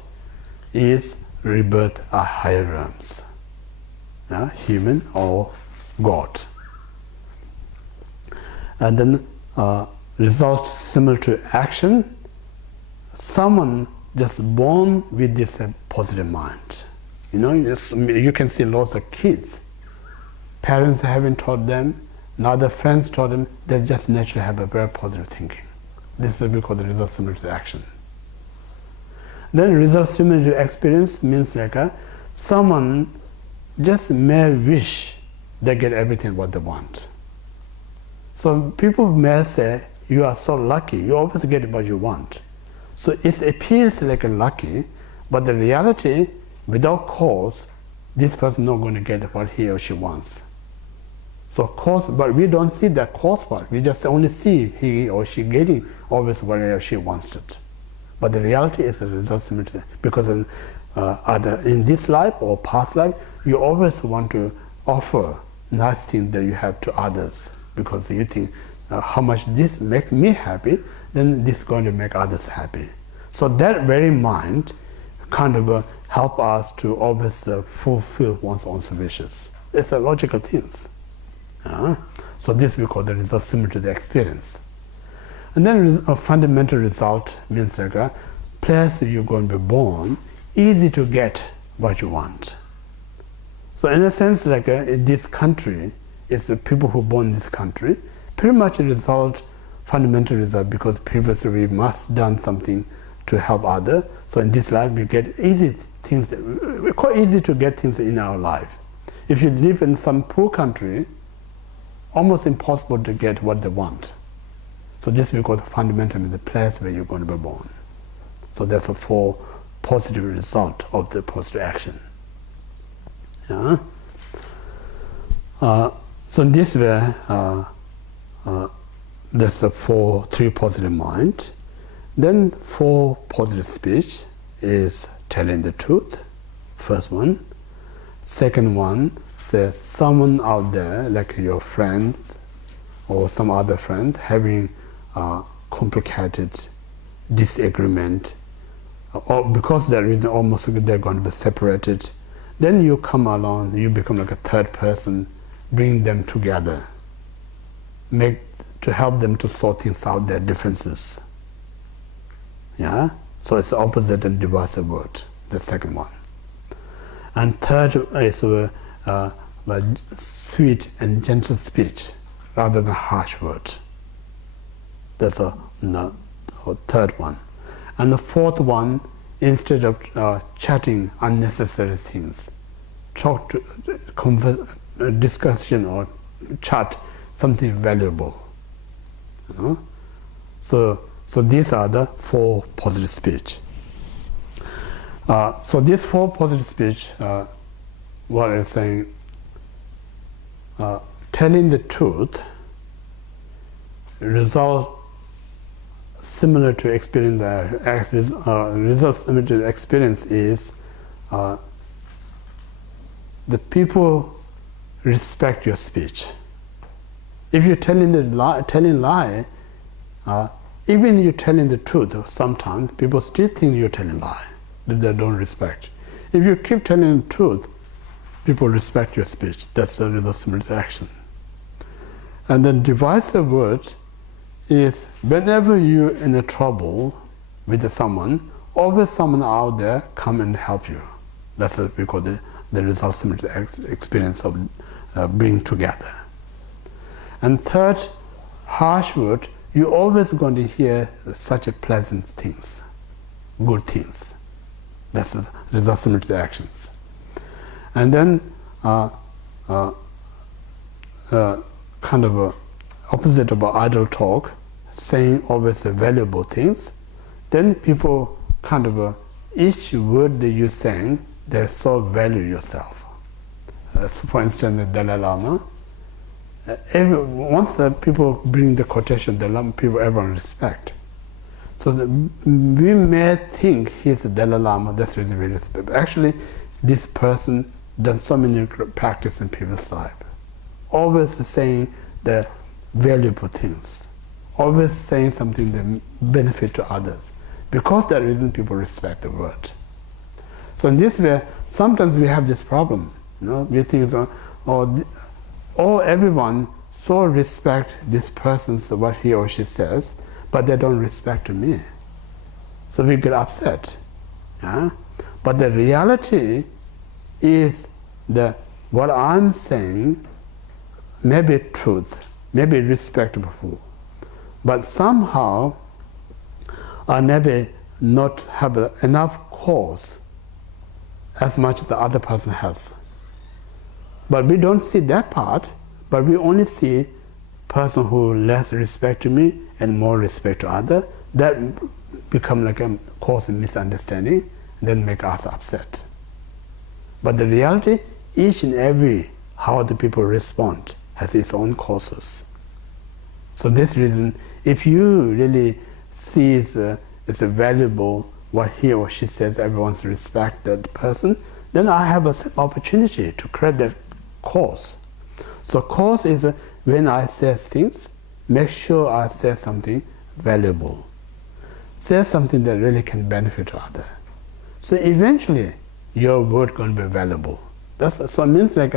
is rebirth at higher realms, human or God. And then results similar to action, someone just born with this positive mind. You can see lots of kids, parents haven't taught them, neither friends taught them, they just naturally have a very positive thinking. This is what we call the result similar to action. Then result similar to experience means like someone just may wish they get everything what they want. So people may say, you are so lucky, you always get what you want. So it appears like a lucky, but the reality, without cause, this person not going to get what he or she wants. So cause, but we don't see that cause part. We just only see he or she getting always what he or she wants it. But the reality is a result similar to that. Because either in this life or past life, you always want to offer nice things that you have to others, because you think how much this makes me happy, then this is going to make others happy. So that very mind kind of help us to always fulfill one's own wishes. It's a logical thing. So this we call the result similar to the experience. And then a fundamental result means like a place you're going to be born, easy to get what you want. So in a sense, like in this country, it's the people who born in this country, pretty much a result, fundamental result, because previously we must done something to help others. So in this life we get easy things, we're quite easy to get things in our life. If you live in some poor country, almost impossible to get what they want. So this we call the fundamental, the place where you're going to be born. So that's a 4 positive result of the positive action. So in this way, there's the 3 positive mind. Then 4 positive speech is telling the truth, first one. Second one, there's someone out there, like your friends or some other friend, having complicated disagreement, or because of that reason almost they're going to be separated. Then you come along, you become like a third person, bring them together, to help them to sort things out, their differences. So it's the opposite and divisive word, the second one. And third is sweet and gentle speech rather than harsh word. That's a third one. And the fourth one, instead of chatting unnecessary things, discussion or chat something valuable. So these are the 4 positive speech. So these 4 positive speech, what I'm saying, telling the truth, result similar to experience, result similar to experience is the people respect your speech. If you're telling lie, even you're telling the truth, sometimes people still think you're telling lie, that they don't respect. If you keep telling the truth, people respect your speech. That's the result similar to action. And then divisive word is whenever you're in a trouble with someone, always someone out there come and help you. That's what we call the result similar to experience of being together. And third, harsh word, you're always going to hear such a pleasant things, good things. That's the result similar to the actions. And then kind of a opposite of idle talk, saying always valuable things. Then people kind of each word that you're saying, they so value yourself. So for instance, the Dalai Lama. Once people bring the quotation, the Lama, people everyone respect. So we may think he's the Dalai Lama, that's really very respect. But actually, this person done so many practice in people's life, always saying the valuable things, always saying something that benefit to others. Because that reason, people respect the word. So in this way, sometimes we have this problem. We think, everyone so respect this person's what he or she says, but they don't respect me. So we get upset. Yeah? But the reality is that what I'm saying may be truth, may be respectful, but somehow I maybe not have enough cause as much as the other person has. But we don't see that part, but we only see person who less respect to me and more respect to other. That become like a cause of misunderstanding, then make us upset. But the reality, each and every how the people respond has its own causes. So this reason, if you really see it's a valuable what he or she says, everyone's respect that person, then I have an opportunity to create that cause. So cause is when I say things, make sure I say something valuable. Say something that really can benefit others. So eventually, your word going to be valuable. So it means like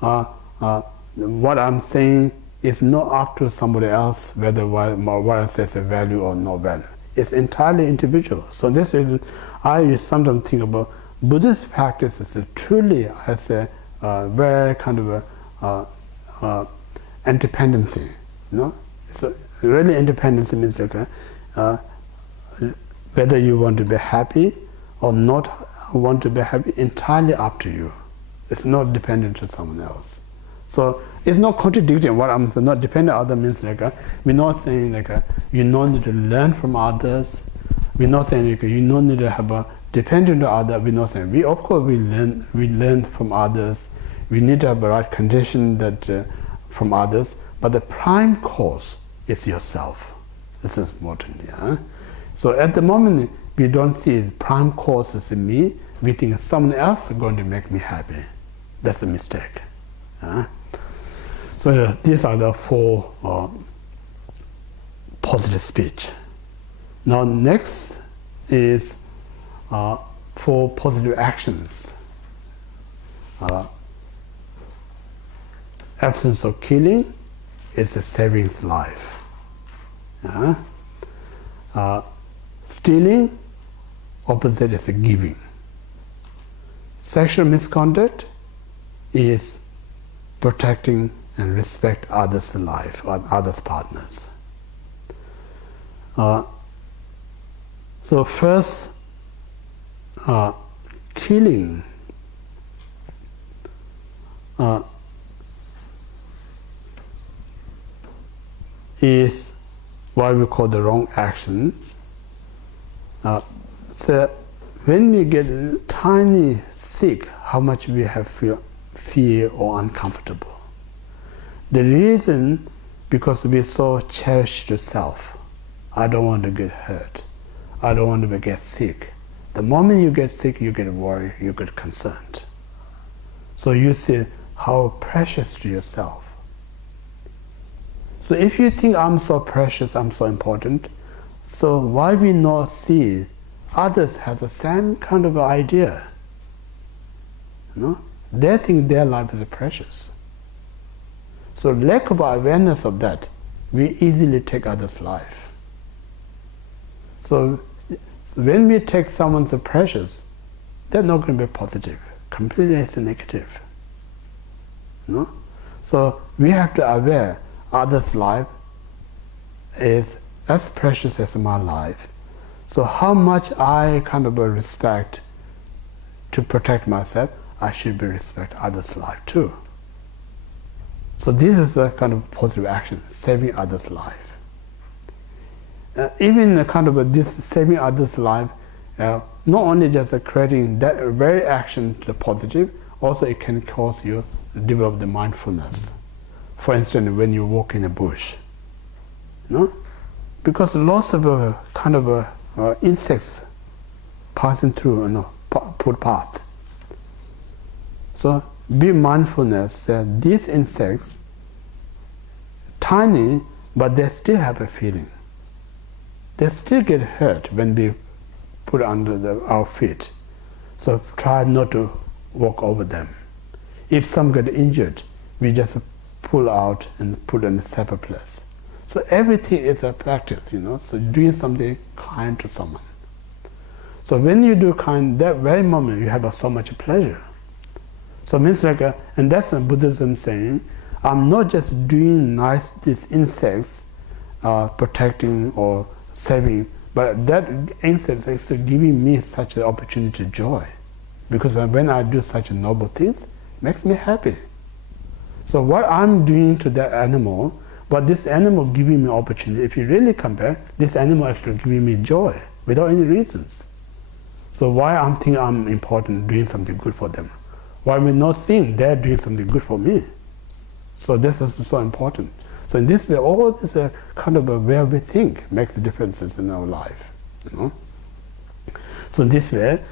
what I'm saying is not up to somebody else whether what I say is a value or no value. It's entirely individual. So this is, I sometimes think about Buddhist practices truly as a very kind of a independency. So really independency means like whether you want to be happy or not want to be happy, entirely up to you. It's not dependent on someone else. So it's not contradicting what I'm saying. Not dependent on others means like we're not saying like you don't need to learn from others. We're not saying like you don't need to have a dependent on others. We're not saying of course we learn from others. We need to have the right condition that from others. But the prime cause is yourself. This is important. Yeah. So at the moment we don't see the prime cause is in me. We think someone else is going to make me happy. That's a mistake. So these are the 4 positive speech. Now next is 4 positive actions. Absence of killing is a saving life. Stealing, opposite is giving. Sexual misconduct is protecting and respect others' life or others' partners. So first, killing is what we call the wrong actions. So when we get tiny sick, how much we have feel fear or uncomfortable. The reason, because we so cherish the self. I don't want to get hurt. I don't want to get sick. The moment you get sick, you get worried, you get concerned. So you see how precious to yourself. So if you think I'm so precious, I'm so important, so why we not see others have the same kind of idea? They think their life is precious. So lack of awareness of that, we easily take others' life. So when we take someone's precious, they're not going to be positive. Completely it's negative. So we have to aware others' life is as precious as my life. So how much I kind of respect to protect myself, I should be respect others' life too. So this is a kind of positive action, saving others' life. Even the kind of this saving others' life, not only just creating that very action to the positive, also it can cause you to develop the mindfulness. For instance, when you walk in a bush, because lots of kind of insects passing through footpath. So be mindfulness that these insects, tiny, but they still have a feeling. They still get hurt when we put under our feet. So try not to walk over them. If some get injured, we just pull out and put in a separate place. So everything is a practice, so doing something kind to someone. So when you do kind, that very moment you have so much pleasure. So it means like, and that's the Buddhism saying, I'm not just doing nice these insects, protecting or saving, but that insect is giving me such an opportunity to joy. Because when I do such noble things, it makes me happy. So what I'm doing to that animal, but this animal giving me opportunity, if you really compare, this animal actually giving me joy without any reasons. So why I'm thinking I'm important, doing something good for them? Why we're not seeing they're doing something good for me? So this is so important. So in this way, all this kind of a way we think makes differences in our life. So in this way,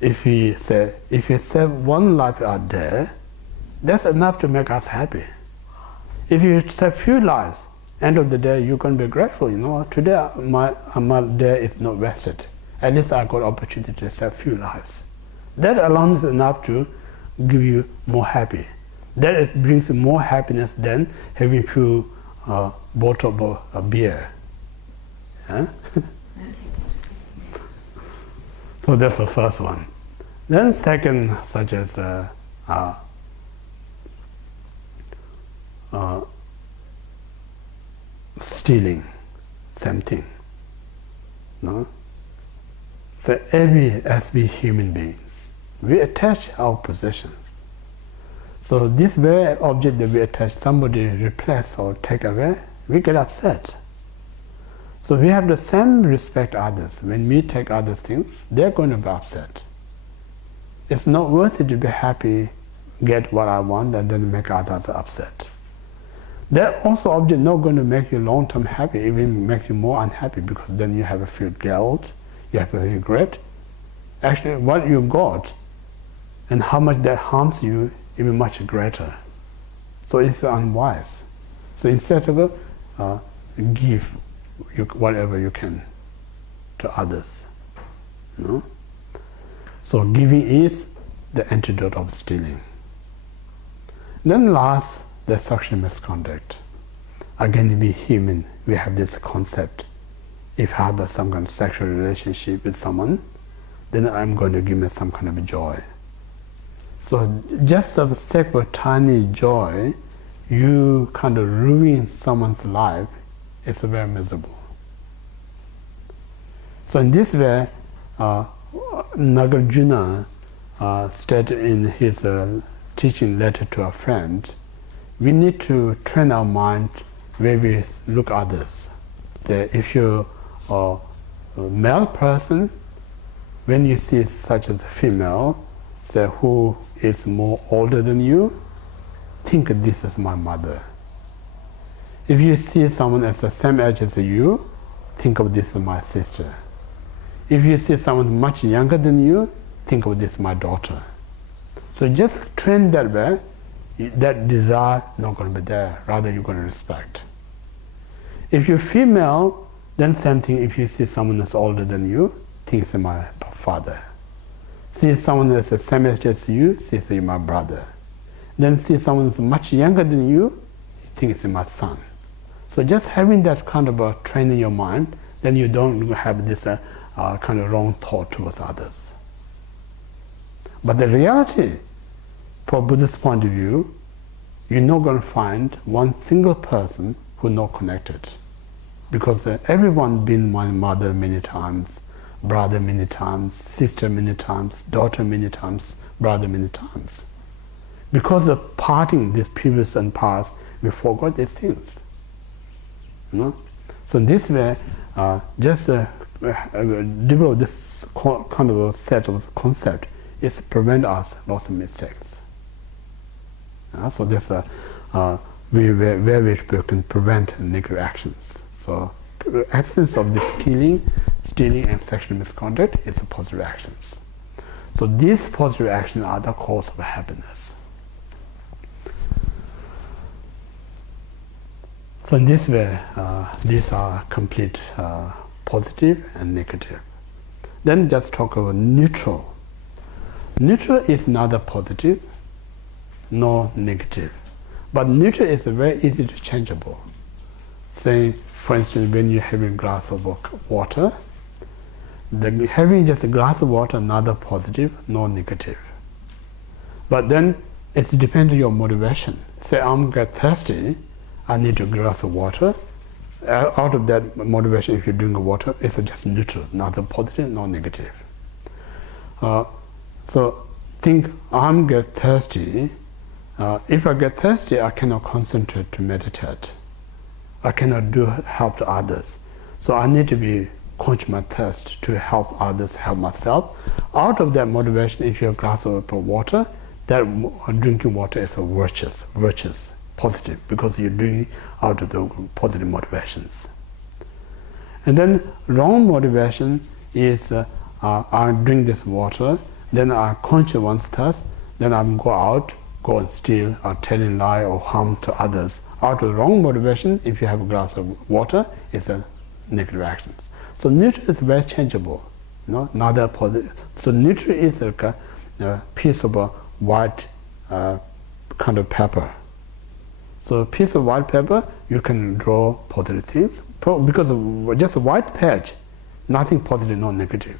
if we save one life out there, that's enough to make us happy. If you save few lives, end of the day you're going to be grateful. Today my day is not wasted. At least I got opportunity to save few lives. That alone is enough to give you more happy. That brings more happiness than having few bottle of beer. Yeah? So that's the first one. Then second, such as stealing, same thing. No? So as we human beings, we attach our possessions. So this very object that we attach, somebody replace or take away, we get upset. So we have the same respect others. When we take others' things, they're going to be upset. It's not worth it to be happy, get what I want, and then make others upset. That also object not going to make you long-term happy, even makes you more unhappy, because then you have a feel guilt, you have a regret. Actually, what you got and how much that harms you, even much greater. So it's unwise. So instead of give whatever you can to others. So giving is the antidote of stealing. Then last, the sexual misconduct. Again, we human, we have this concept. If I have some kind of sexual relationship with someone, then I'm going to give me some kind of joy. So just for the sake of a tiny joy, you kind of ruin someone's life. It's very miserable. So in this way, Nagarjuna stated in his teaching letter to a friend, we need to train our mind where we look at others. So if you're a male person, when you see such as a female, say who is more older than you, think this is my mother. If you see someone as the same age as you, think of this as my sister. If you see someone much younger than you, think of this as my daughter. So just train that way, that desire not going to be there, rather you're going to respect. If you're female, then same thing, if you see someone that's older than you, think it's my father. See someone that's the same age as you, see it's my brother. Then see someone that's much younger than you think it's my son. So just having that kind of a train in your mind, then you don't have this kind of wrong thought towards others. But the reality, from Buddhist point of view, you're not going to find one single person who's not connected. Because everyone been my mother many times, brother many times, sister many times, daughter many times, brother many times. Because of parting this previous and past, we forgot these things. So in this way, just develop this kind of a set of concept is prevent us lots of mistakes. So this where we can prevent negative actions. So absence of this killing, stealing, and sexual misconduct is the positive actions. So these positive actions are the cause of happiness. So in this way, these are complete positive and negative. Then just talk about neutral. Neutral is neither positive nor negative. But neutral is very easy to changeable. Say, for instance, when you have a glass of water, having just a glass of water, neither positive nor negative. But then it depends on your motivation. Say, I'm get thirsty, I need a glass of water. Out of that motivation, if you drink water, it's just neutral, neither positive nor negative. So think, I'm get thirsty. If I get thirsty, I cannot concentrate to meditate. I cannot help to others. So I need to be quench my thirst to help others, help myself. Out of that motivation, if you have a glass of water, that drinking water is a virtuous, positive, because you're doing it out of the positive motivations. And then wrong motivation is I drink this water, then I quench one's thirst, then I go and steal or telling lie or harm to others. Out of wrong motivation, if you have a glass of water, it's a negative actions. So neutral is very changeable, neither positive. So neutral is like a piece of a white kind of paper. So a piece of white paper, you can draw positive things because of just a white patch, nothing positive, no negative.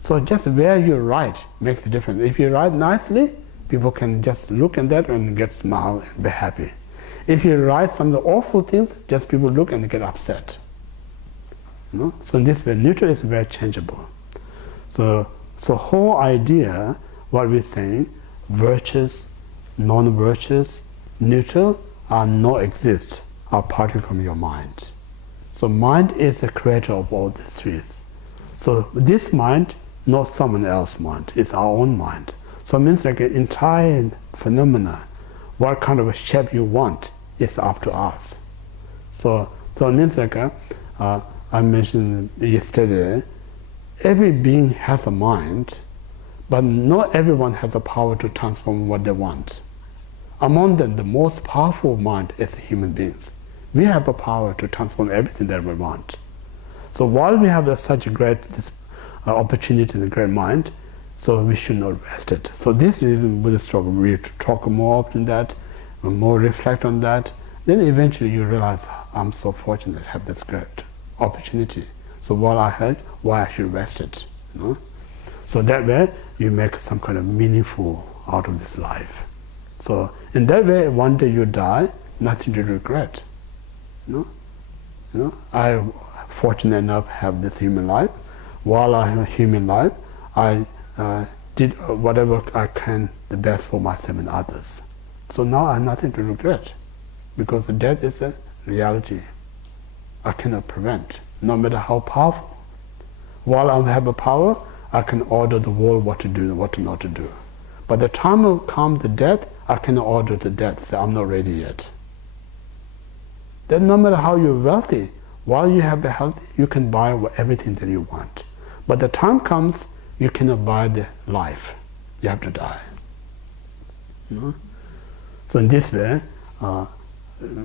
So just where you write makes a difference. If you write nicely, people can just look at that and get smile and be happy. If you write some of the awful things, just people look and get upset. So in this way, neutral is very changeable. So whole idea, what we're saying, virtuous, non-virtuous, neutral are not exist, are parted from your mind. So mind is the creator of all these three. So this mind, not someone else's mind, it's our own mind. So it means like an entire phenomena, what kind of a shape you want, is up to us. So it means like I mentioned yesterday, every being has a mind, but not everyone has the power to transform what they want. Among them, the most powerful mind is human beings. We have a power to transform everything that we want. So while we have such a great opportunity and a great mind, so we should not waste it. So this is Buddhist talk. We talk more often that, more reflect on that. Then eventually you realize, I'm so fortunate to have this great opportunity. So what I had, why I should waste it? So that way you make some kind of meaningful out of this life. So in that way, one day you die, nothing to regret. I'm fortunate enough to have this human life. While I have a human life, I did whatever I can, the best for myself and others. So now I have nothing to regret, because the death is a reality I cannot prevent, no matter how powerful. While I have a power, I can order the world what to do and what not to do. But the time will come, the death, I cannot order the death, so I'm not ready yet. Then no matter how you're wealthy, while you have the health, you can buy everything that you want. But the time comes, you cannot buy the life. You have to die. So in this way,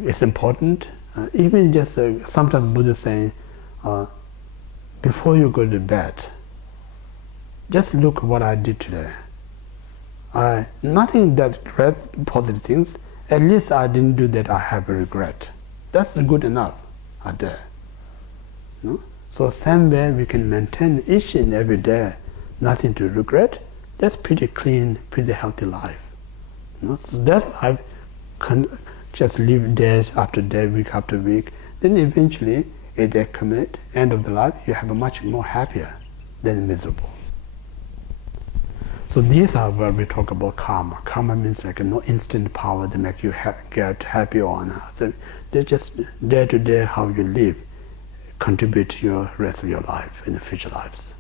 it's important. Even just sometimes Buddha is saying, before you go to bed, just look what I did today. Nothing that positive things. At least I didn't do that. I have a regret. That's good enough. I did. So same way we can maintain each and every day, nothing to regret. That's pretty clean, pretty healthy life. So that life can just live day after day, week after week. Then eventually it accumulates. End of the life, you have a much more happier than miserable. So these are where we talk about karma. Karma means like no instant power that make you get happy or not. So they're just day to day how you live, contribute to your rest of your life in the future lives.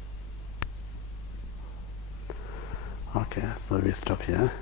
Okay, so we stop here.